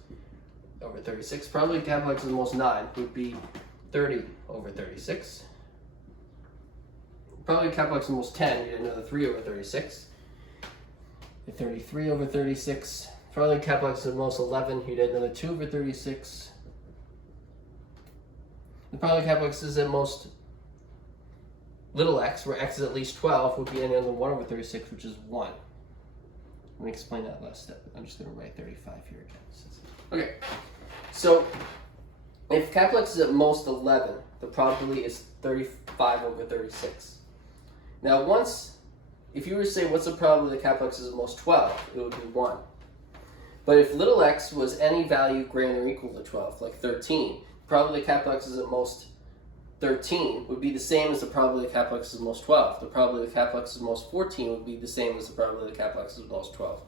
over 36. Probably capital X is at most 9 would be 30 over 36. Probably capital X is at most 10, you'd add another 3 over 36. 33 over 36. Probably capital X is at most 11, you'd add another 2 over 36. And probably capital X is at most little x, where x is at least 12, would be any other than 1 over 36, which is 1. Let me explain that last step. I'm just going to write 35 here again. Okay, so if capital X is at most 11, the probability is 35 over 36. Now if you were to say what's the probability that capital X is at most 12, it would be 1. But if little x was any value greater than or equal to 12, like 13, the probability that capital X is at most 13 would be the same as the probability that capital X is at most 12. The probability that capital X is at most 14 would be the same as the probability that capital X is at most 12.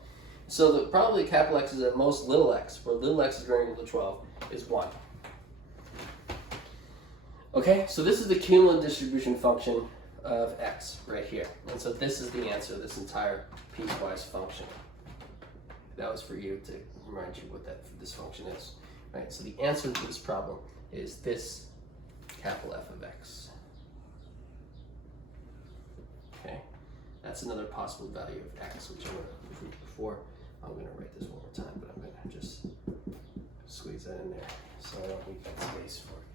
So the probability that capital X is at most little x, where little x is greater than or equal to 12, is 1. Okay, so this is the cumulative distribution function of x right here. And so this is the answer of this entire piecewise function. That was for you to remind you what this function is. Right, so the answer to this problem is this capital F of x. Okay, that's another possible value of x, which I'm going to prove before. I'm going to write this one more time, but I'm going to just squeeze that in there so I don't need that space for it.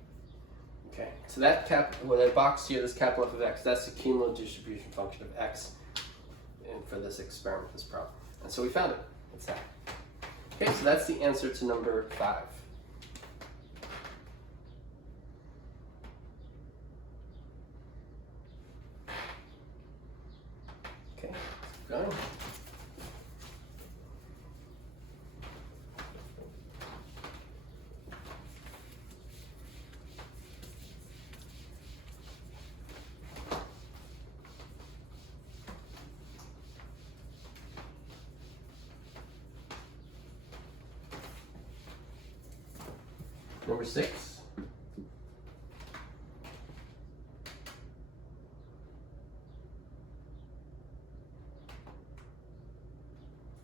Okay, so that that box here, this capital F of x, that's the cumulative distribution function of x, and for this experiment, this problem. And so we found it. It's that. Okay, so that's the answer to number 5. Okay, keep going. Number 6.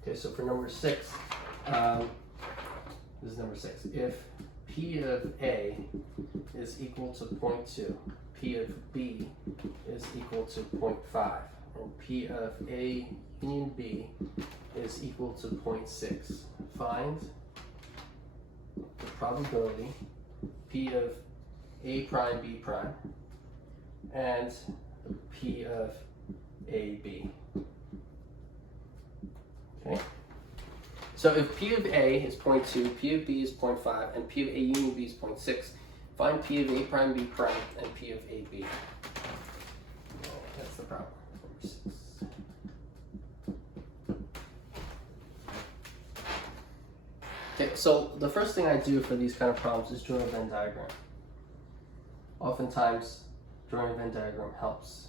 Okay, so for number 6, this is number 6. If P of A is equal to 0.2, P of B is equal to 0.5, and P of A union B is equal to 0.6, find the probability P of A prime B prime and P of AB. Okay. So if P of A is 0.2, P of B is 0.5, and P of A union B is 0.6, find P of A prime B prime and P of AB. That's the problem. Number 6. Okay, so the first thing I do for these kind of problems is draw a Venn diagram. Oftentimes, drawing a Venn diagram helps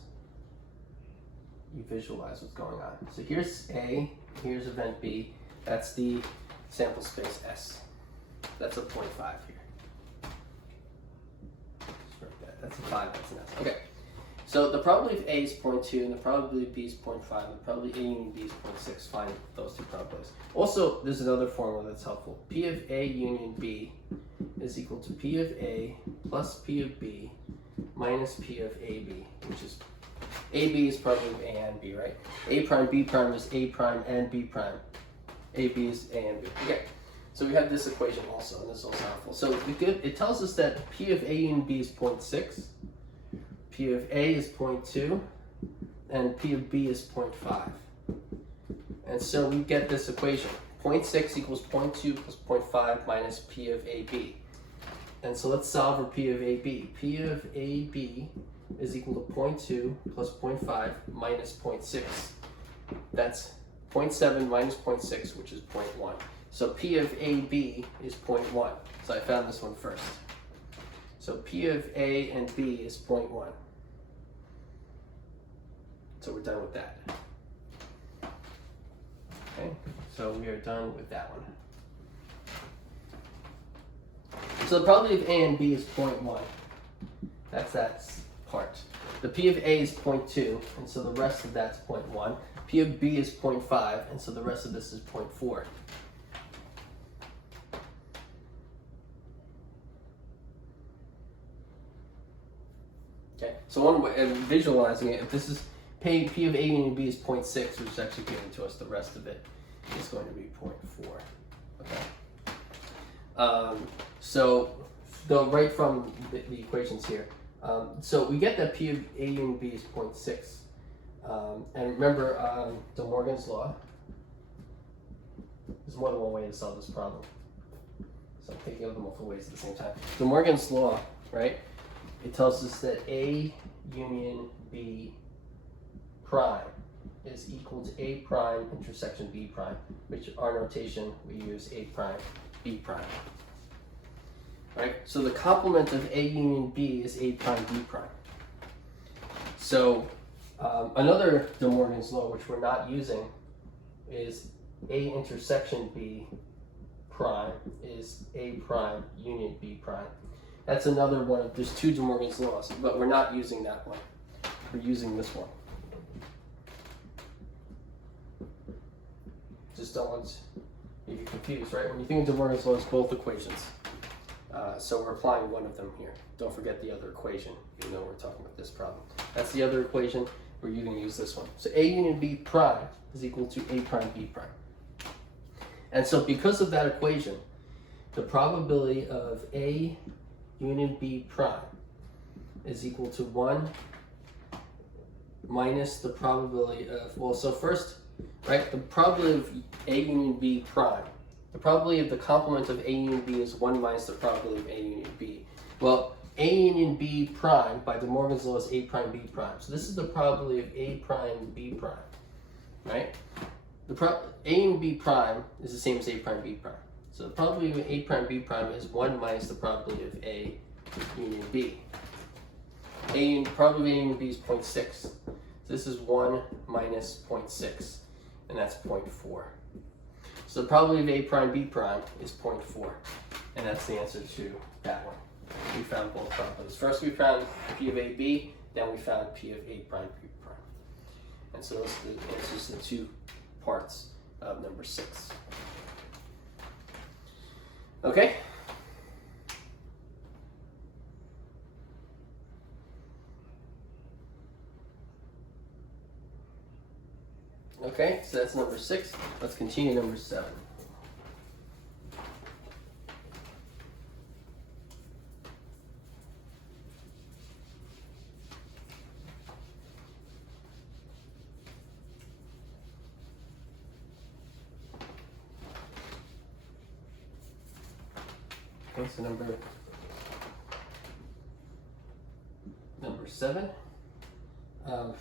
you visualize what's going on. So here's A, here's event B. That's the sample space S. That's a 0.5 here. Just write that. That's a 5, that's an S. Okay. So the probability of A is 0.2 and the probability of B is 0.5 and the probability A union B is 0.6. Find those two probabilities. Also, there's another formula that's helpful. P of A union B is equal to P of A plus P of B minus P of AB, which is AB is probability of A and B, right? A prime, B prime is A prime and B prime. AB is A and B. Okay. So we have this equation also, and this is also helpful. So it tells us that P of A union B is 0.6. P of A is 0.2 and P of B is 0.5. And so we get this equation. 0.6 equals 0.2 plus 0.5 minus P of AB. And so let's solve for P of AB. P of AB is equal to 0.2 plus 0.5 minus 0.6. That's 0.7 minus 0.6, which is 0.1. So P of AB is 0.1. So I found this one first. So P of A and B is 0.1. So we're done with that. Okay, so we are done with that one. So the probability of A and B is 0.1. That's that part. The P of A is 0.2, and so the rest of that's 0.1. P of B is 0.5, and so the rest of this is 0.4. Okay, so one way of visualizing it, if this is P of A union B is 0.6, which is actually given to us, the rest of it is going to be 0.4. Okay. So right from the equations here, so we get that P of A union B is 0.6. And remember De Morgan's law. There's more than one way to solve this problem. So I'm thinking of them multiple ways at the same time. De Morgan's law, right? It tells us that A union B prime is equal to A prime intersection B prime, which our notation we use A prime B prime. Right? So the complement of A union B is A prime B prime. So another De Morgan's law, which we're not using, is A intersection B prime is A prime union B prime. That's another one of, there's two De Morgan's laws, but we're not using that one. We're using this one. Just don't want you to be confused, right? When you think of De Morgan's law, it's both equations. So we're applying one of them here. Don't forget the other equation, even though we're talking about this problem. That's the other equation. We're going to use this one. So A union B prime is equal to A prime B prime. And so because of that equation, the probability of A union B prime is equal to 1 minus the probability of, well, so first, right, the probability of A union B prime, the probability of the complement of A union B is 1 minus the probability of A union B. Well, A union B prime by De Morgan's law is A prime B prime. So this is the probability of A prime B prime, right? A union B prime is the same as A prime B prime. So the probability of A prime B prime is 1 minus the probability of A union B. The probability of A union B is 0.6. So this is 1 minus 0.6, and that's 0.4. So the probability of A prime B prime is 0.4, and that's the answer to that one. We found both probabilities. First we found P of AB, then we found P of A prime B prime. And so those are the answers to the two parts of number 6. Okay? Okay, so that's number 6. Let's continue number 7. Okay, so number 7.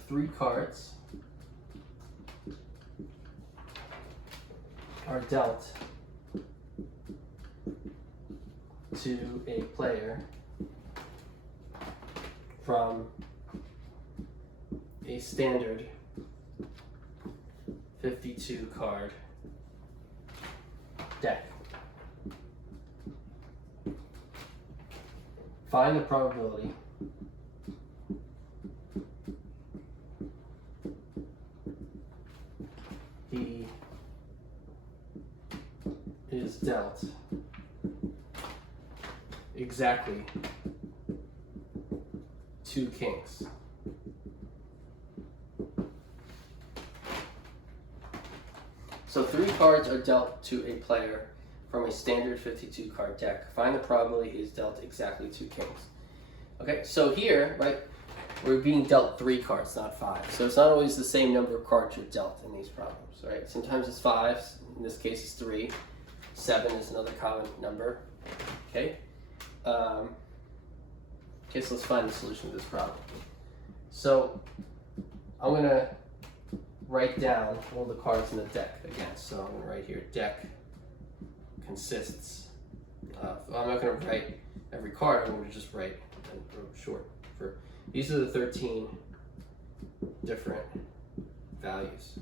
3 cards are dealt to a player from a standard 52 card deck. Find the probability he is dealt exactly 2 kings. So 3 cards are dealt to a player from a standard 52 card deck. Find the probability he is dealt exactly 2 kings. Okay, so here, right, we're being dealt 3 cards, not 5. So it's not always the same number of cards you're dealt in these problems, right? Sometimes it's 5, in this case it's 3. 7 is another common number, okay? Okay, so let's find the solution to this problem. So I'm gonna write down all the cards in the deck again. So I'm gonna write here, deck consists of, I'm not gonna write every card, I'm gonna just write short for, these are the 13 different values.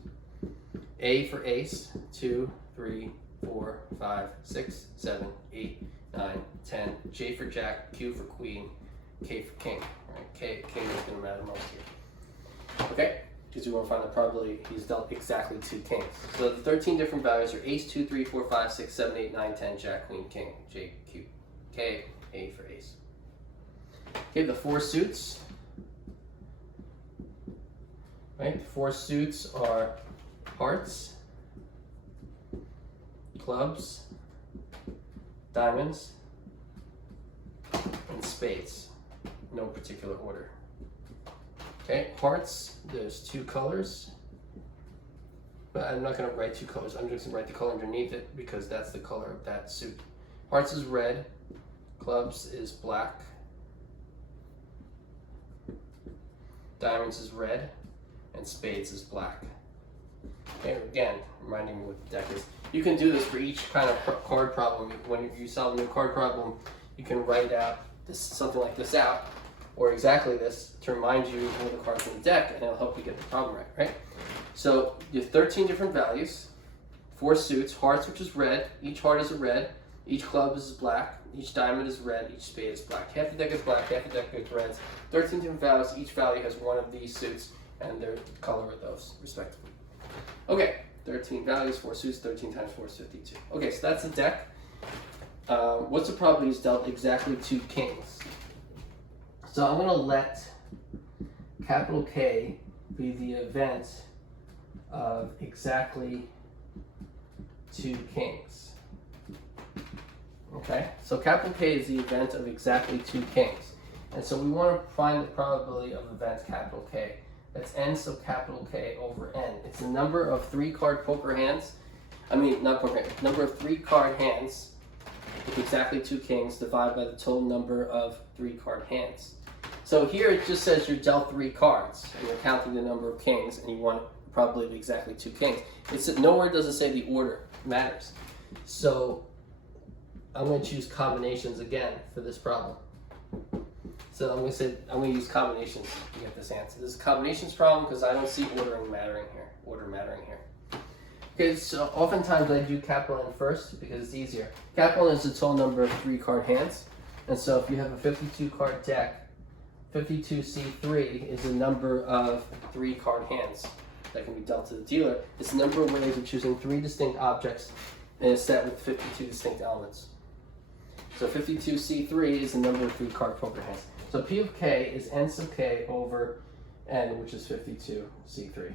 A for ace, 2, 3, 4, 5, 6, 7, 8, 9, 10. J for jack, Q for queen, K for king. Right? King is going to matter most here. Okay? Because we want to find the probability he's dealt exactly 2 kings. So the 13 different values are ace, 2, 3, 4, 5, 6, 7, 8, 9, 10, jack, queen, king, J, Q, K, A for ace. Okay, the 4 suits. Right? The 4 suits are hearts, clubs, diamonds, and spades. No particular order. Okay, hearts, there's 2 colors. But I'm not going to write 2 colors. I'm just going to write the color underneath it because that's the color of that suit. Hearts is red, clubs is black, diamonds is red, and spades is black. Okay, again, reminding me what the deck is. You can do this for each kind of card problem. When you solve a new card problem, you can write out this, something like this out, or exactly this, to remind you of all the cards in the deck, and it'll help you get the problem right? So you have 13 different values, 4 suits, hearts, which is red. Each heart is a red. Each club is black. Each diamond is red. Each spade is black. Half the deck is black, half the deck is reds. 13 different values. Each value has one of these suits, and their color of those, respectively. Okay, 13 values, 4 suits, 13 times 4 is 52. Okay, so that's the deck. What's the probability he's dealt exactly 2 kings? So I'm going to let capital K be the event of exactly 2 kings. Okay, so capital K is the event of exactly 2 kings. And so we want to find the probability of event capital K. That's n sub capital K over n. It's the number of 3-card poker hands. Number of 3-card hands with exactly 2 kings divided by the total number of 3-card hands. So here it just says you're dealt 3 cards and you're counting the number of kings and you want probability of exactly 2 kings. Nowhere does it say the order matters. So I'm going to choose combinations again for this problem. So I'm going to use combinations to get this answer. This is a combinations problem because I don't see order mattering here. Okay, so oftentimes I do capital N first because it's easier. Capital N is the total number of 3-card hands. And so if you have a 52-card deck, 52C3 is the number of 3-card hands that can be dealt to the dealer. It's the number of ways of choosing 3 distinct objects in a set with 52 distinct elements. So 52C3 is the number of 3-card poker hands. So P of K is N sub K over N, which is 52C3.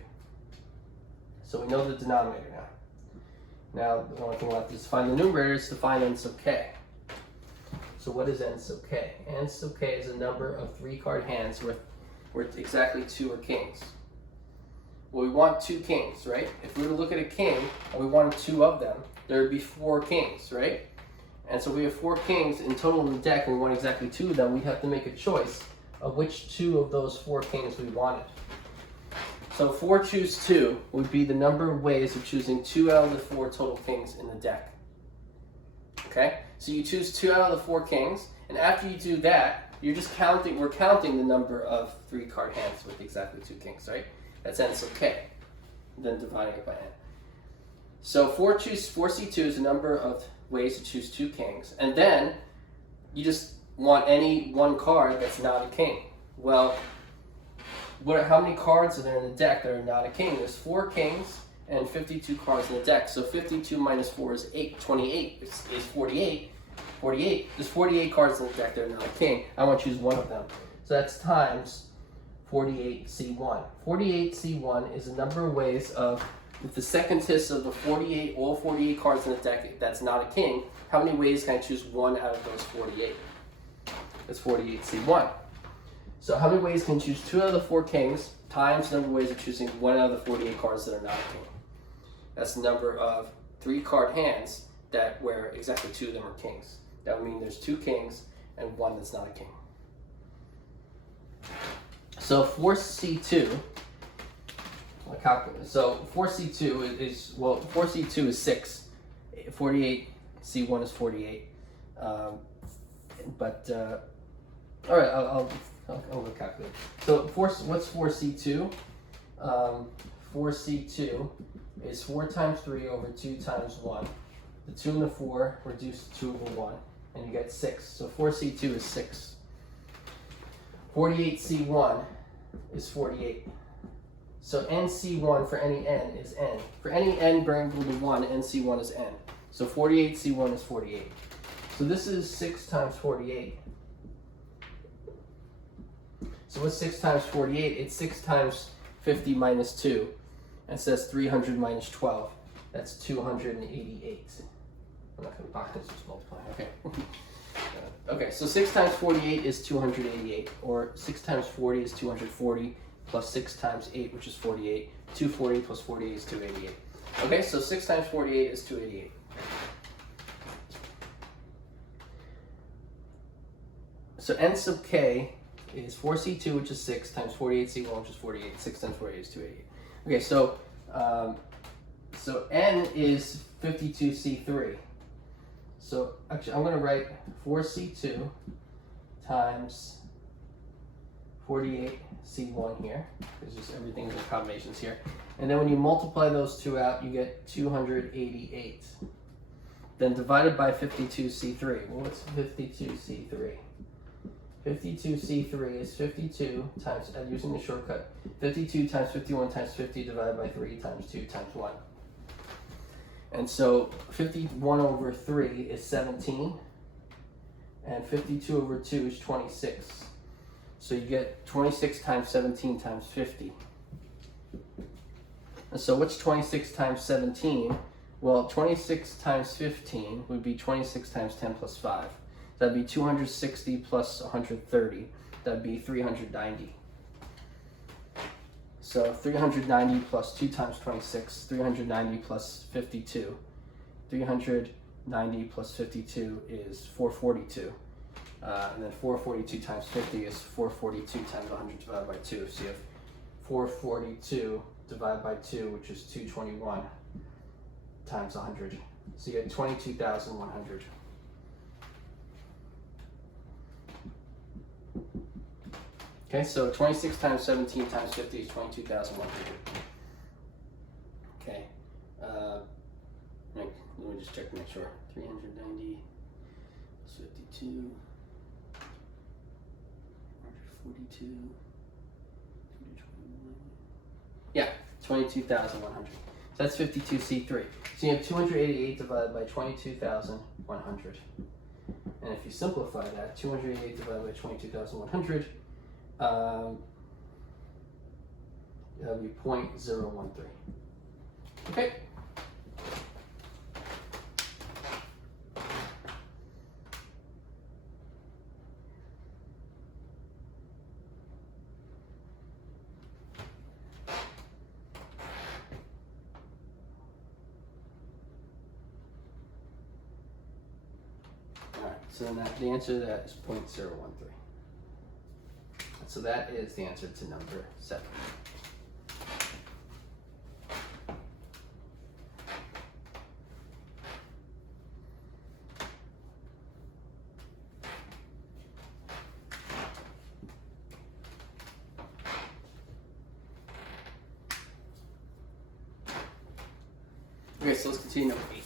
So we know the denominator now. Now the only thing left is to find the numerator, is to find N sub K. So what is N sub K? N sub K is a number of 3-card hands where exactly 2 are kings. Well, we want 2 kings, right? If we were to look at a king and we wanted 2 of them, there would be 4 kings, right? And so we have 4 kings in total in the deck and we want exactly 2 of them. We'd have to make a choice of which 2 of those 4 kings we wanted. So 4 choose 2 would be the number of ways of choosing 2 out of the 4 total kings in the deck. Okay, so you choose 2 out of the 4 kings, and after you do that, you're just counting. We're counting the number of 3 card hands with exactly 2 kings, right? That's n sub k. Then dividing it by n. So 4C2 is the number of ways to choose 2 kings, and then you just want any one card that's not a king. Well, how many cards are there in the deck that are not a king? There's 4 kings and 52 cards in the deck. So 52 minus 4 is 8. 28 is 48. 48. There's 48 cards in the deck that are not a king. I want to choose one of them. So that's times 48C1. 48C1 is the number of ways of, with the secondest of the 48, all 48 cards in the deck that's not a king, how many ways can I choose one out of those 48? That's 48C1. So how many ways can you choose 2 out of the 4 kings times the number of ways of choosing 1 out of the 48 cards that are not a king? That's the number of 3 card hands that where exactly 2 of them are kings. That would mean there's 2 kings and 1 that's not a king. So 4C2, so 4C2 is, well, 4C2 is 6. 48C1 is 48. All right, I'll calculate. So what's 4C2? 4C2 is 4 times 3 over 2 times 1. The 2 and the 4 reduce to 2 over 1, and you get 6. So 4C2 is 6. 48C1 is 48. So NC1 for any n is n. For any n greater than 1, NC1 is n. So 48C1 is 48. So this is 6 times 48. So what's 6 times 48? It's 6 times 50 minus 2. And it says 300 minus 12. That's 288. I'm not going to box this, just multiply. Okay. Okay, so 6 times 48 is 288. Or 6 times 40 is 240. Plus 6 times 8, which is 48. 240 plus 48 is 288. Okay, so 6 times 48 is 288. So n sub k is 4C2, which is 6, times 48C1, which is 48. 6 times 48 is 288. Okay, so n is 52C3. So actually, I'm going to write 4C2 times 48C1 here, because just everything's in combinations here. And then when you multiply those 2 out, you get 288. Then divided by 52C3. Well, what's 52C3? 52C3 is 52 times, using the shortcut, 52 times 51 times 50 divided by 3 times 2 times 1. And so 51 over 3 is 17, and 52 over 2 is 26. So you get 26 times 17 times 50. And so what's 26 times 17? Well, 26 times 15 would be 26 times 10 plus 5. That'd be 260 plus 130. That'd be 390. So 390 plus 2 times 26, 390 plus 52. 390 plus 52 is 442. And then 442 times 50 is 442 times 100 divided by 2. So you have 442 divided by 2, which is 221 times 100. So you get 22,100. Okay, so 26 times 17 times 50 is 22,100. Okay, let me just check to make sure. 390 plus 52, 142, 221. Yeah, 22,100. So that's 52C3. So you have 288 divided by 22,100. And if you simplify that, 288 divided by 22,100, that would be 0.013. Okay. All right, so then the answer to that is 0.013. So that is the answer to number 7. Okay, so let's continue number 8.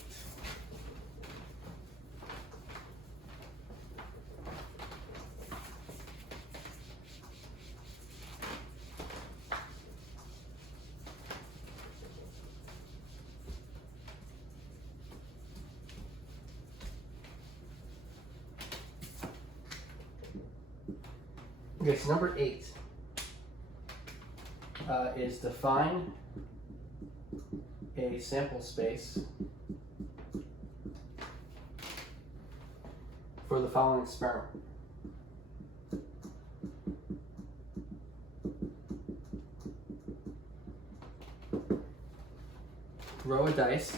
Okay, so number 8 is define a sample space for the following experiment. Throw a dice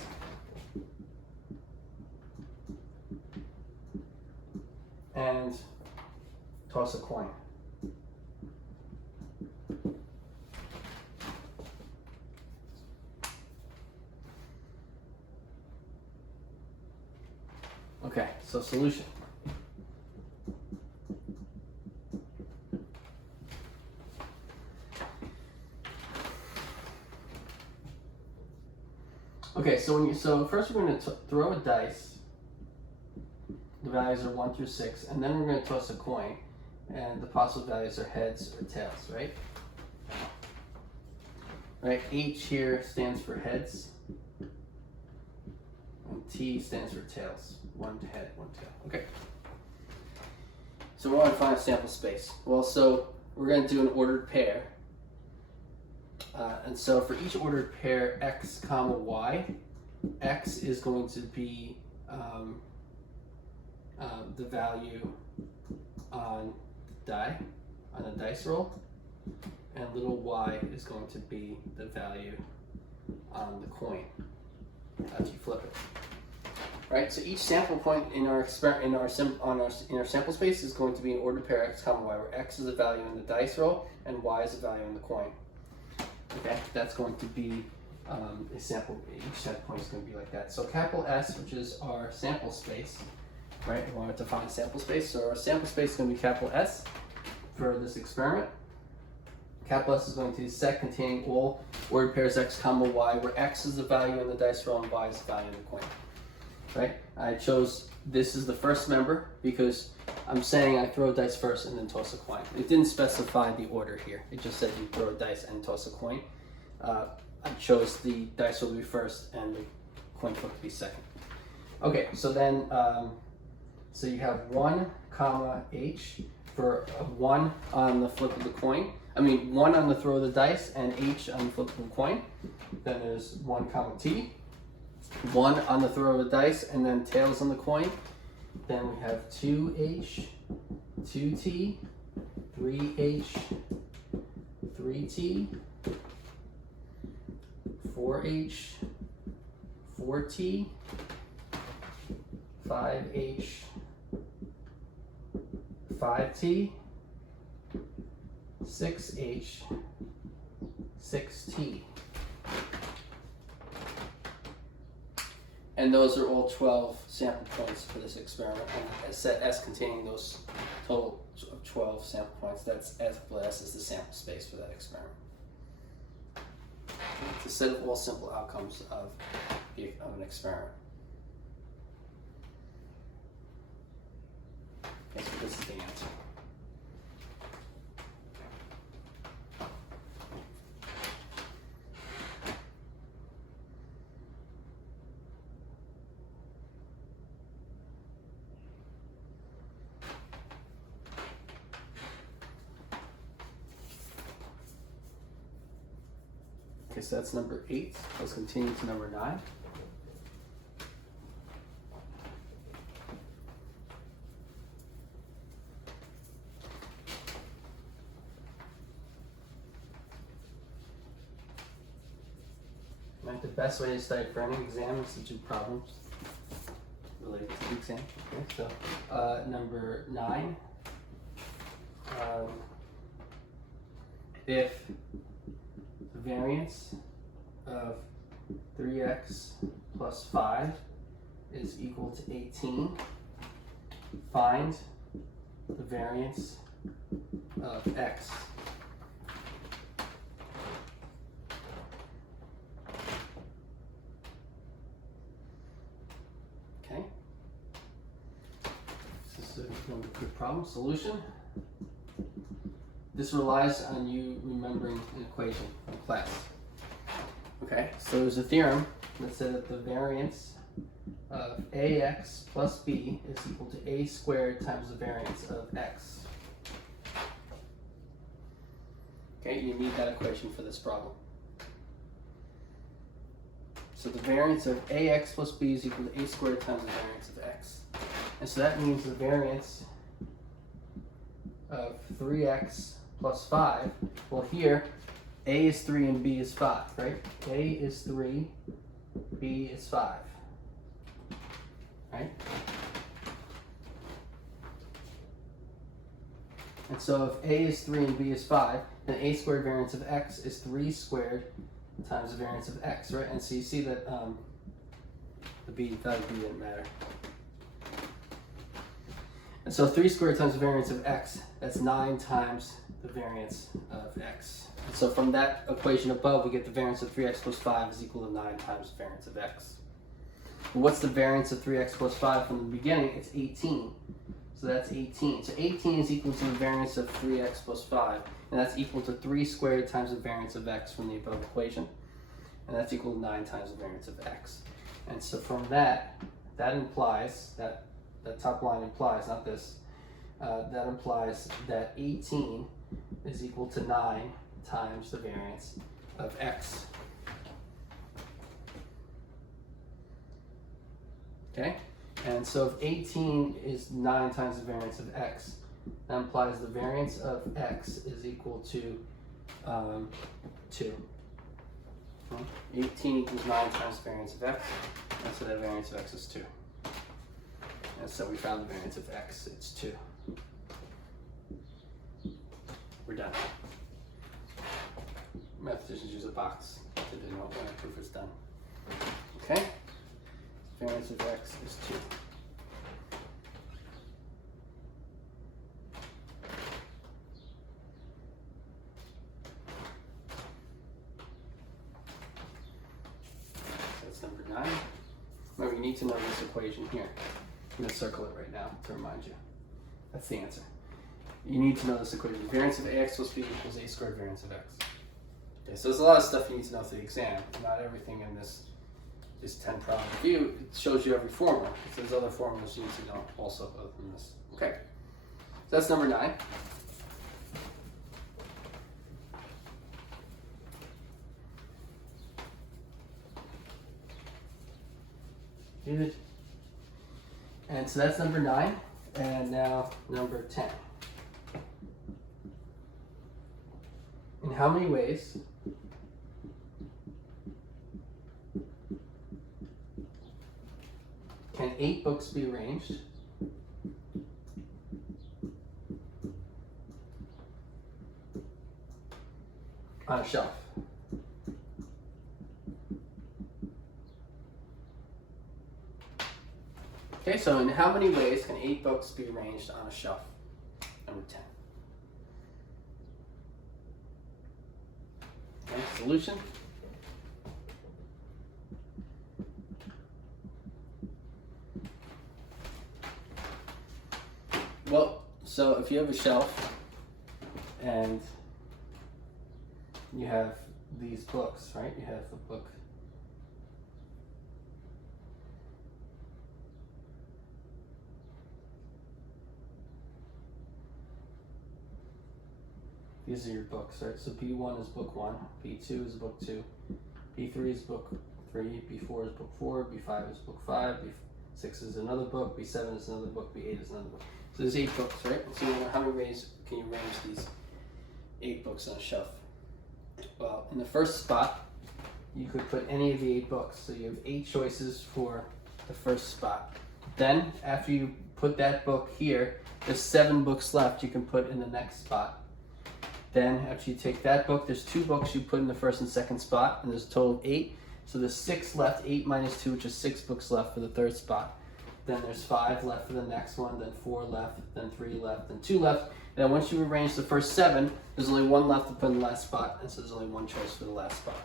and toss a coin. Okay, so solution. Okay, so first we're going to throw a dice. The values are 1 through 6, and then we're going to toss a coin, and the possible values are heads or tails, right? Right. H here stands for heads, and T stands for tails. 1 head, 1 tail. Okay. So we want to find a sample space. Well, so we're going to do an ordered pair. And so for each ordered pair x comma y, x is going to be the value on a dice roll, and little y is going to be the value on the coin as you flip it. Right. So each sample point in our sample space is going to be an ordered pair x comma y, where x is the value in the dice roll and y is the value in the coin. Okay, that's going to be a sample. Each sample point is going to be like that. So capital S, which is our sample space, right? We want to define a sample space. So our sample space is going to be capital S for this experiment. Capital S is going to be a set containing all ordered pairs x comma y, where x is the value in the dice roll and y is the value in the coin. Right? I chose this as the first member because I'm saying I throw a dice first and then toss a coin. It didn't specify the order here. It just said you throw a dice and toss a coin. I chose the dice will be first and the coin flip to be second. Okay, so then, so you have 1 comma H for a 1 on the flip of the coin. 1 on the throw of the dice and H on the flip of the coin. Then there's 1 comma T. 1 on the throw of the dice, and then tails on the coin. Then we have 2H, 2T, 3H, 3T, 4H, 4T, 5H, 5T, 6H, 6T. And those are all 12 sample points for this experiment. And set S containing those total of 12 sample points. That's S is the sample space for that experiment. It's a set of all simple outcomes of an experiment. Okay, so this is the answer. Okay, so that's number 8. Let's continue to number 9. Right, the best way to study for any exam is to do problems related to the exam. Okay, so number 9. If the variance of 3x plus 5 is equal to 18, find the variance of x. so number 2 problem solution. This relies on you remembering an equation from class. Okay, so there's a theorem that said that the variance of ax plus b is equal to a squared times the variance of x. Okay, you need that equation for this problem. So the variance of ax plus b is equal to a squared times the variance of x. And so that means the variance of 3x plus 5, well here, a is 3 and b is 5, right? A is 3, b is 5, right? And so if a is 3 and b is 5, then a squared variance of x is 3 squared times the variance of x, right? And so you see that the b didn't matter. And so 3 squared times the variance of x, that's 9 times the variance of x. And so from that equation above, we get the variance of 3x plus 5 is equal to 9 times the variance of x. And what's the variance of 3x plus 5 from the beginning? It's 18. So that's 18. So 18 is equal to the variance of 3x plus 5. And that's equal to 3 squared times the variance of x from the above equation. And that's equal to 9 times the variance of x. And so from that implies, that top line implies, not this, that implies that 18 is equal to 9 times the variance of x. Okay? And so if 18 is 9 times the variance of x, that implies the variance of x is equal to 2. 18 equals 9 times the variance of x, and so that variance of x is 2. And so we found the variance of x, it's 2. We're done. Mathematicians use a box to denote when a proof is done. Okay? Variance of x is 2. That's number 9. Remember, you need to know this equation here. I'm going to circle it right now to remind you. That's the answer. You need to know this equation. The variance of ax plus b equals a squared variance of x. Okay, so there's a lot of stuff you need to know for the exam. Not everything in this is 10 problem review. It shows you every formula. So there's other formulas you need to know also other than this. Okay, so that's number 9. Good. And so that's number 9. And now number 10. In how many ways can 8 books be arranged on a shelf? Okay, so in how many ways can 8 books be arranged on a shelf? Number 10. Okay, solution. Well, so if you have a shelf and you have these books, right? You have the book. These are your books, right? So B1 is book 1, B2 is book 2, B3 is book 3, B4 is book 4, B5 is book 5, B6 is another book, B7 is another book, B8 is another book. So there's 8 books, right? So how many ways can you arrange these 8 books on a shelf? Well, in the first spot, you could put any of the 8 books. So you have 8 choices for the first spot. Then, after you put that book here, there's 7 books left you can put in the next spot. Then, after you take that book, there's 2 books you put in the first and second spot, and there's a total of 8. So there's 6 left, 8 minus 2, which is 6 books left for the third spot. Then there's 5 left for the next one, then 4 left, then 3 left, then 2 left. And then once you arrange the first 7, there's only 1 left to put in the last spot, and so there's only 1 choice for the last spot,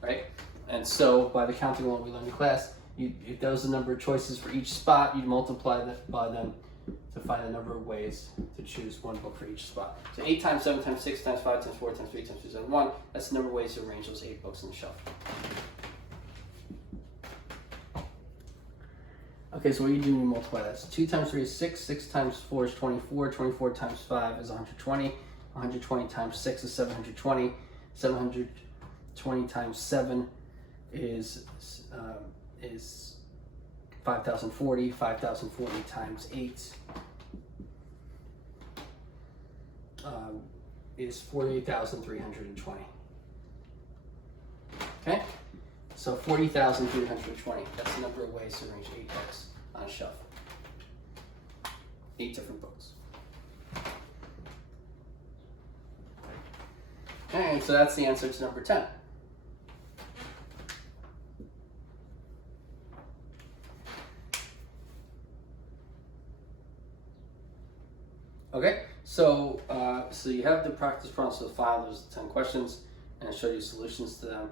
right? And so by the counting law we learned in class, if that was the number of choices for each spot, you'd multiply that by them to find the number of ways to choose one book for each spot. So 8 times 7 times 6 times 5 times 4 times 3 times 2 times 1, that's the number of ways to arrange those 8 books on the shelf. Okay, so what do you do when you multiply that? So 2 times 3 is 6, 6 times 4 is 24, 24 times 5 is 120, 120 times 6 is 720, 720 times 7 is 5,040, 5,040 times 8 is 48,320. Okay? So 40,320, that's the number of ways to arrange 8 books on a shelf. 8 different books. Okay, so that's the answer to number 10. Okay, so you have the practice problems for the file. There's 10 questions, and I showed you solutions to them,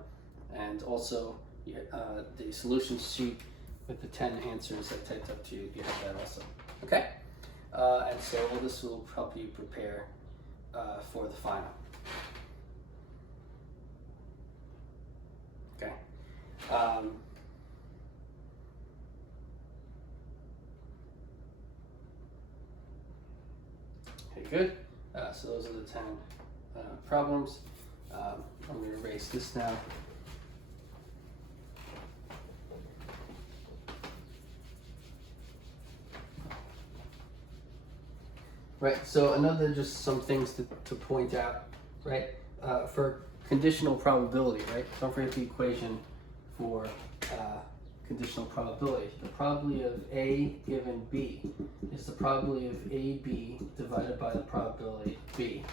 and also the solution sheet with the 10 answers I typed up to you. You have that also. Okay, and so all this will help you prepare for the final. Okay. Okay, good. So those are the 10 problems. I'm going to erase this now. Right, so just some things to point out, right? For conditional probability, right? Don't forget the equation for conditional probability. The probability of A given B is the probability of AB divided by the probability of B.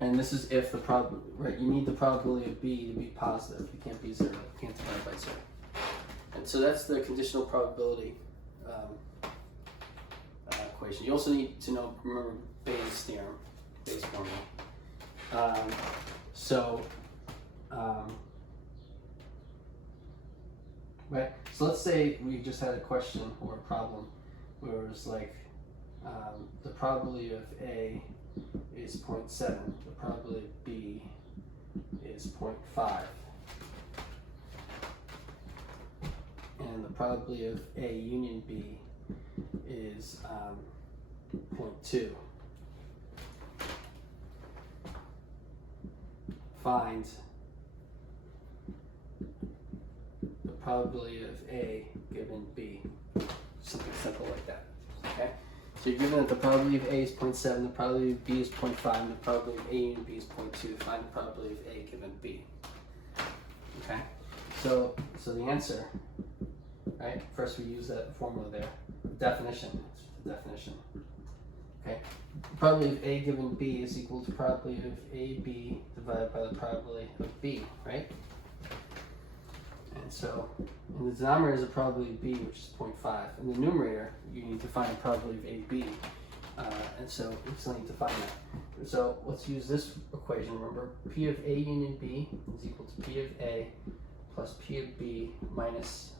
And this is if the right, you need the probability of B to be positive. It can't be 0, you can't divide by 0. And so that's the conditional probability equation. You also need to remember Bayes' theorem, Bayes' formula. Right, so let's say we just had a question or a problem where it was like the probability of A is 0.7, the probability of B is 0.5, and the probability of A union B is 0.2. Find the probability of A given B. Something simple like that. Okay? So you're given that the probability of A is 0.7, the probability of B is 0.5, and the probability of A union B is 0.2. Find the probability of A given B. Okay? So the answer, right? First we use that formula there. Definition. It's the definition. Okay? The probability of A given B is equal to probability of AB divided by the probability of B, right? And so in the denominator is the probability of B, which is 0.5. In the numerator, you need to find the probability of AB. And so we still need to find that. So let's use this equation. Remember, P of A union B is equal to P of A plus P of B minus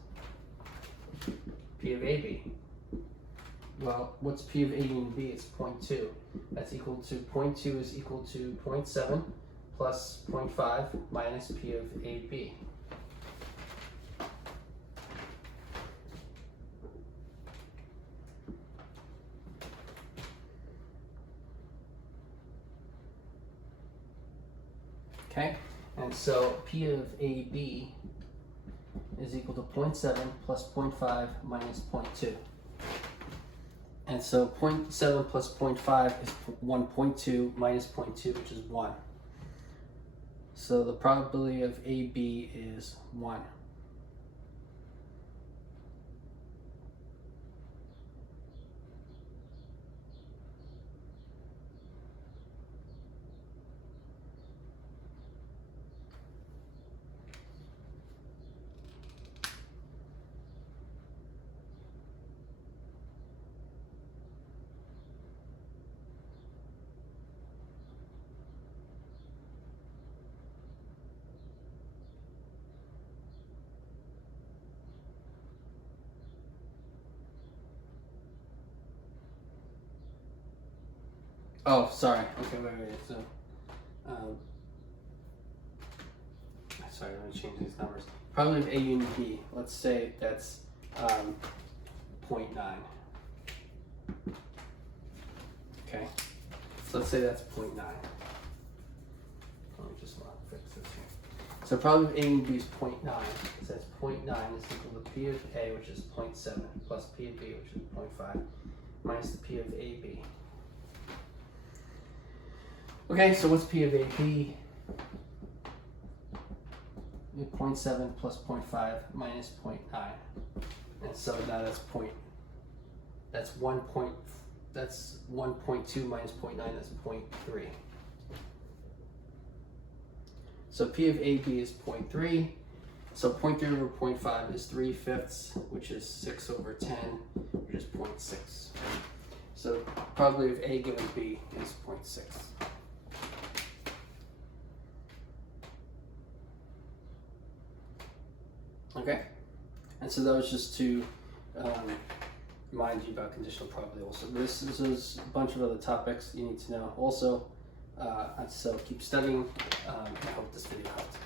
P of AB. Well, what's P of A union B? It's 0.2. That's equal to 0.2 is equal to 0.7 plus 0.5 minus P of AB. Okay, and so P of AB is equal to 0.7 plus 0.5 minus 0.2. And so 0.7 plus 0.5 is 1.2 minus 0.2, which is 1. So the probability of AB is 1. Oh, sorry. Okay, wait. So, sorry, let me change these numbers. Probability of A union B. Let's say that's 0.9. Okay, so let's say that's 0.9. Let me just fix this here. So probability of A union B is 0.9. It says 0.9 is equal to P of A, which is 0.7, plus P of B, which is 0.5, minus the P of AB. Okay, so what's P of AB? 0.7 plus 0.5 minus 0.9. And so now that's 1.2 minus 0.9, that's 0.3. So P of AB is 0.3. So 0.3 over 0.5 is 3/5, which is 6 over 10, which is 0.6. So probability of A given B is 0.6. Okay, and so that was just to remind you about conditional probability. Also, this is a bunch of other topics you need to know. Also, so keep studying. I hope this video helped.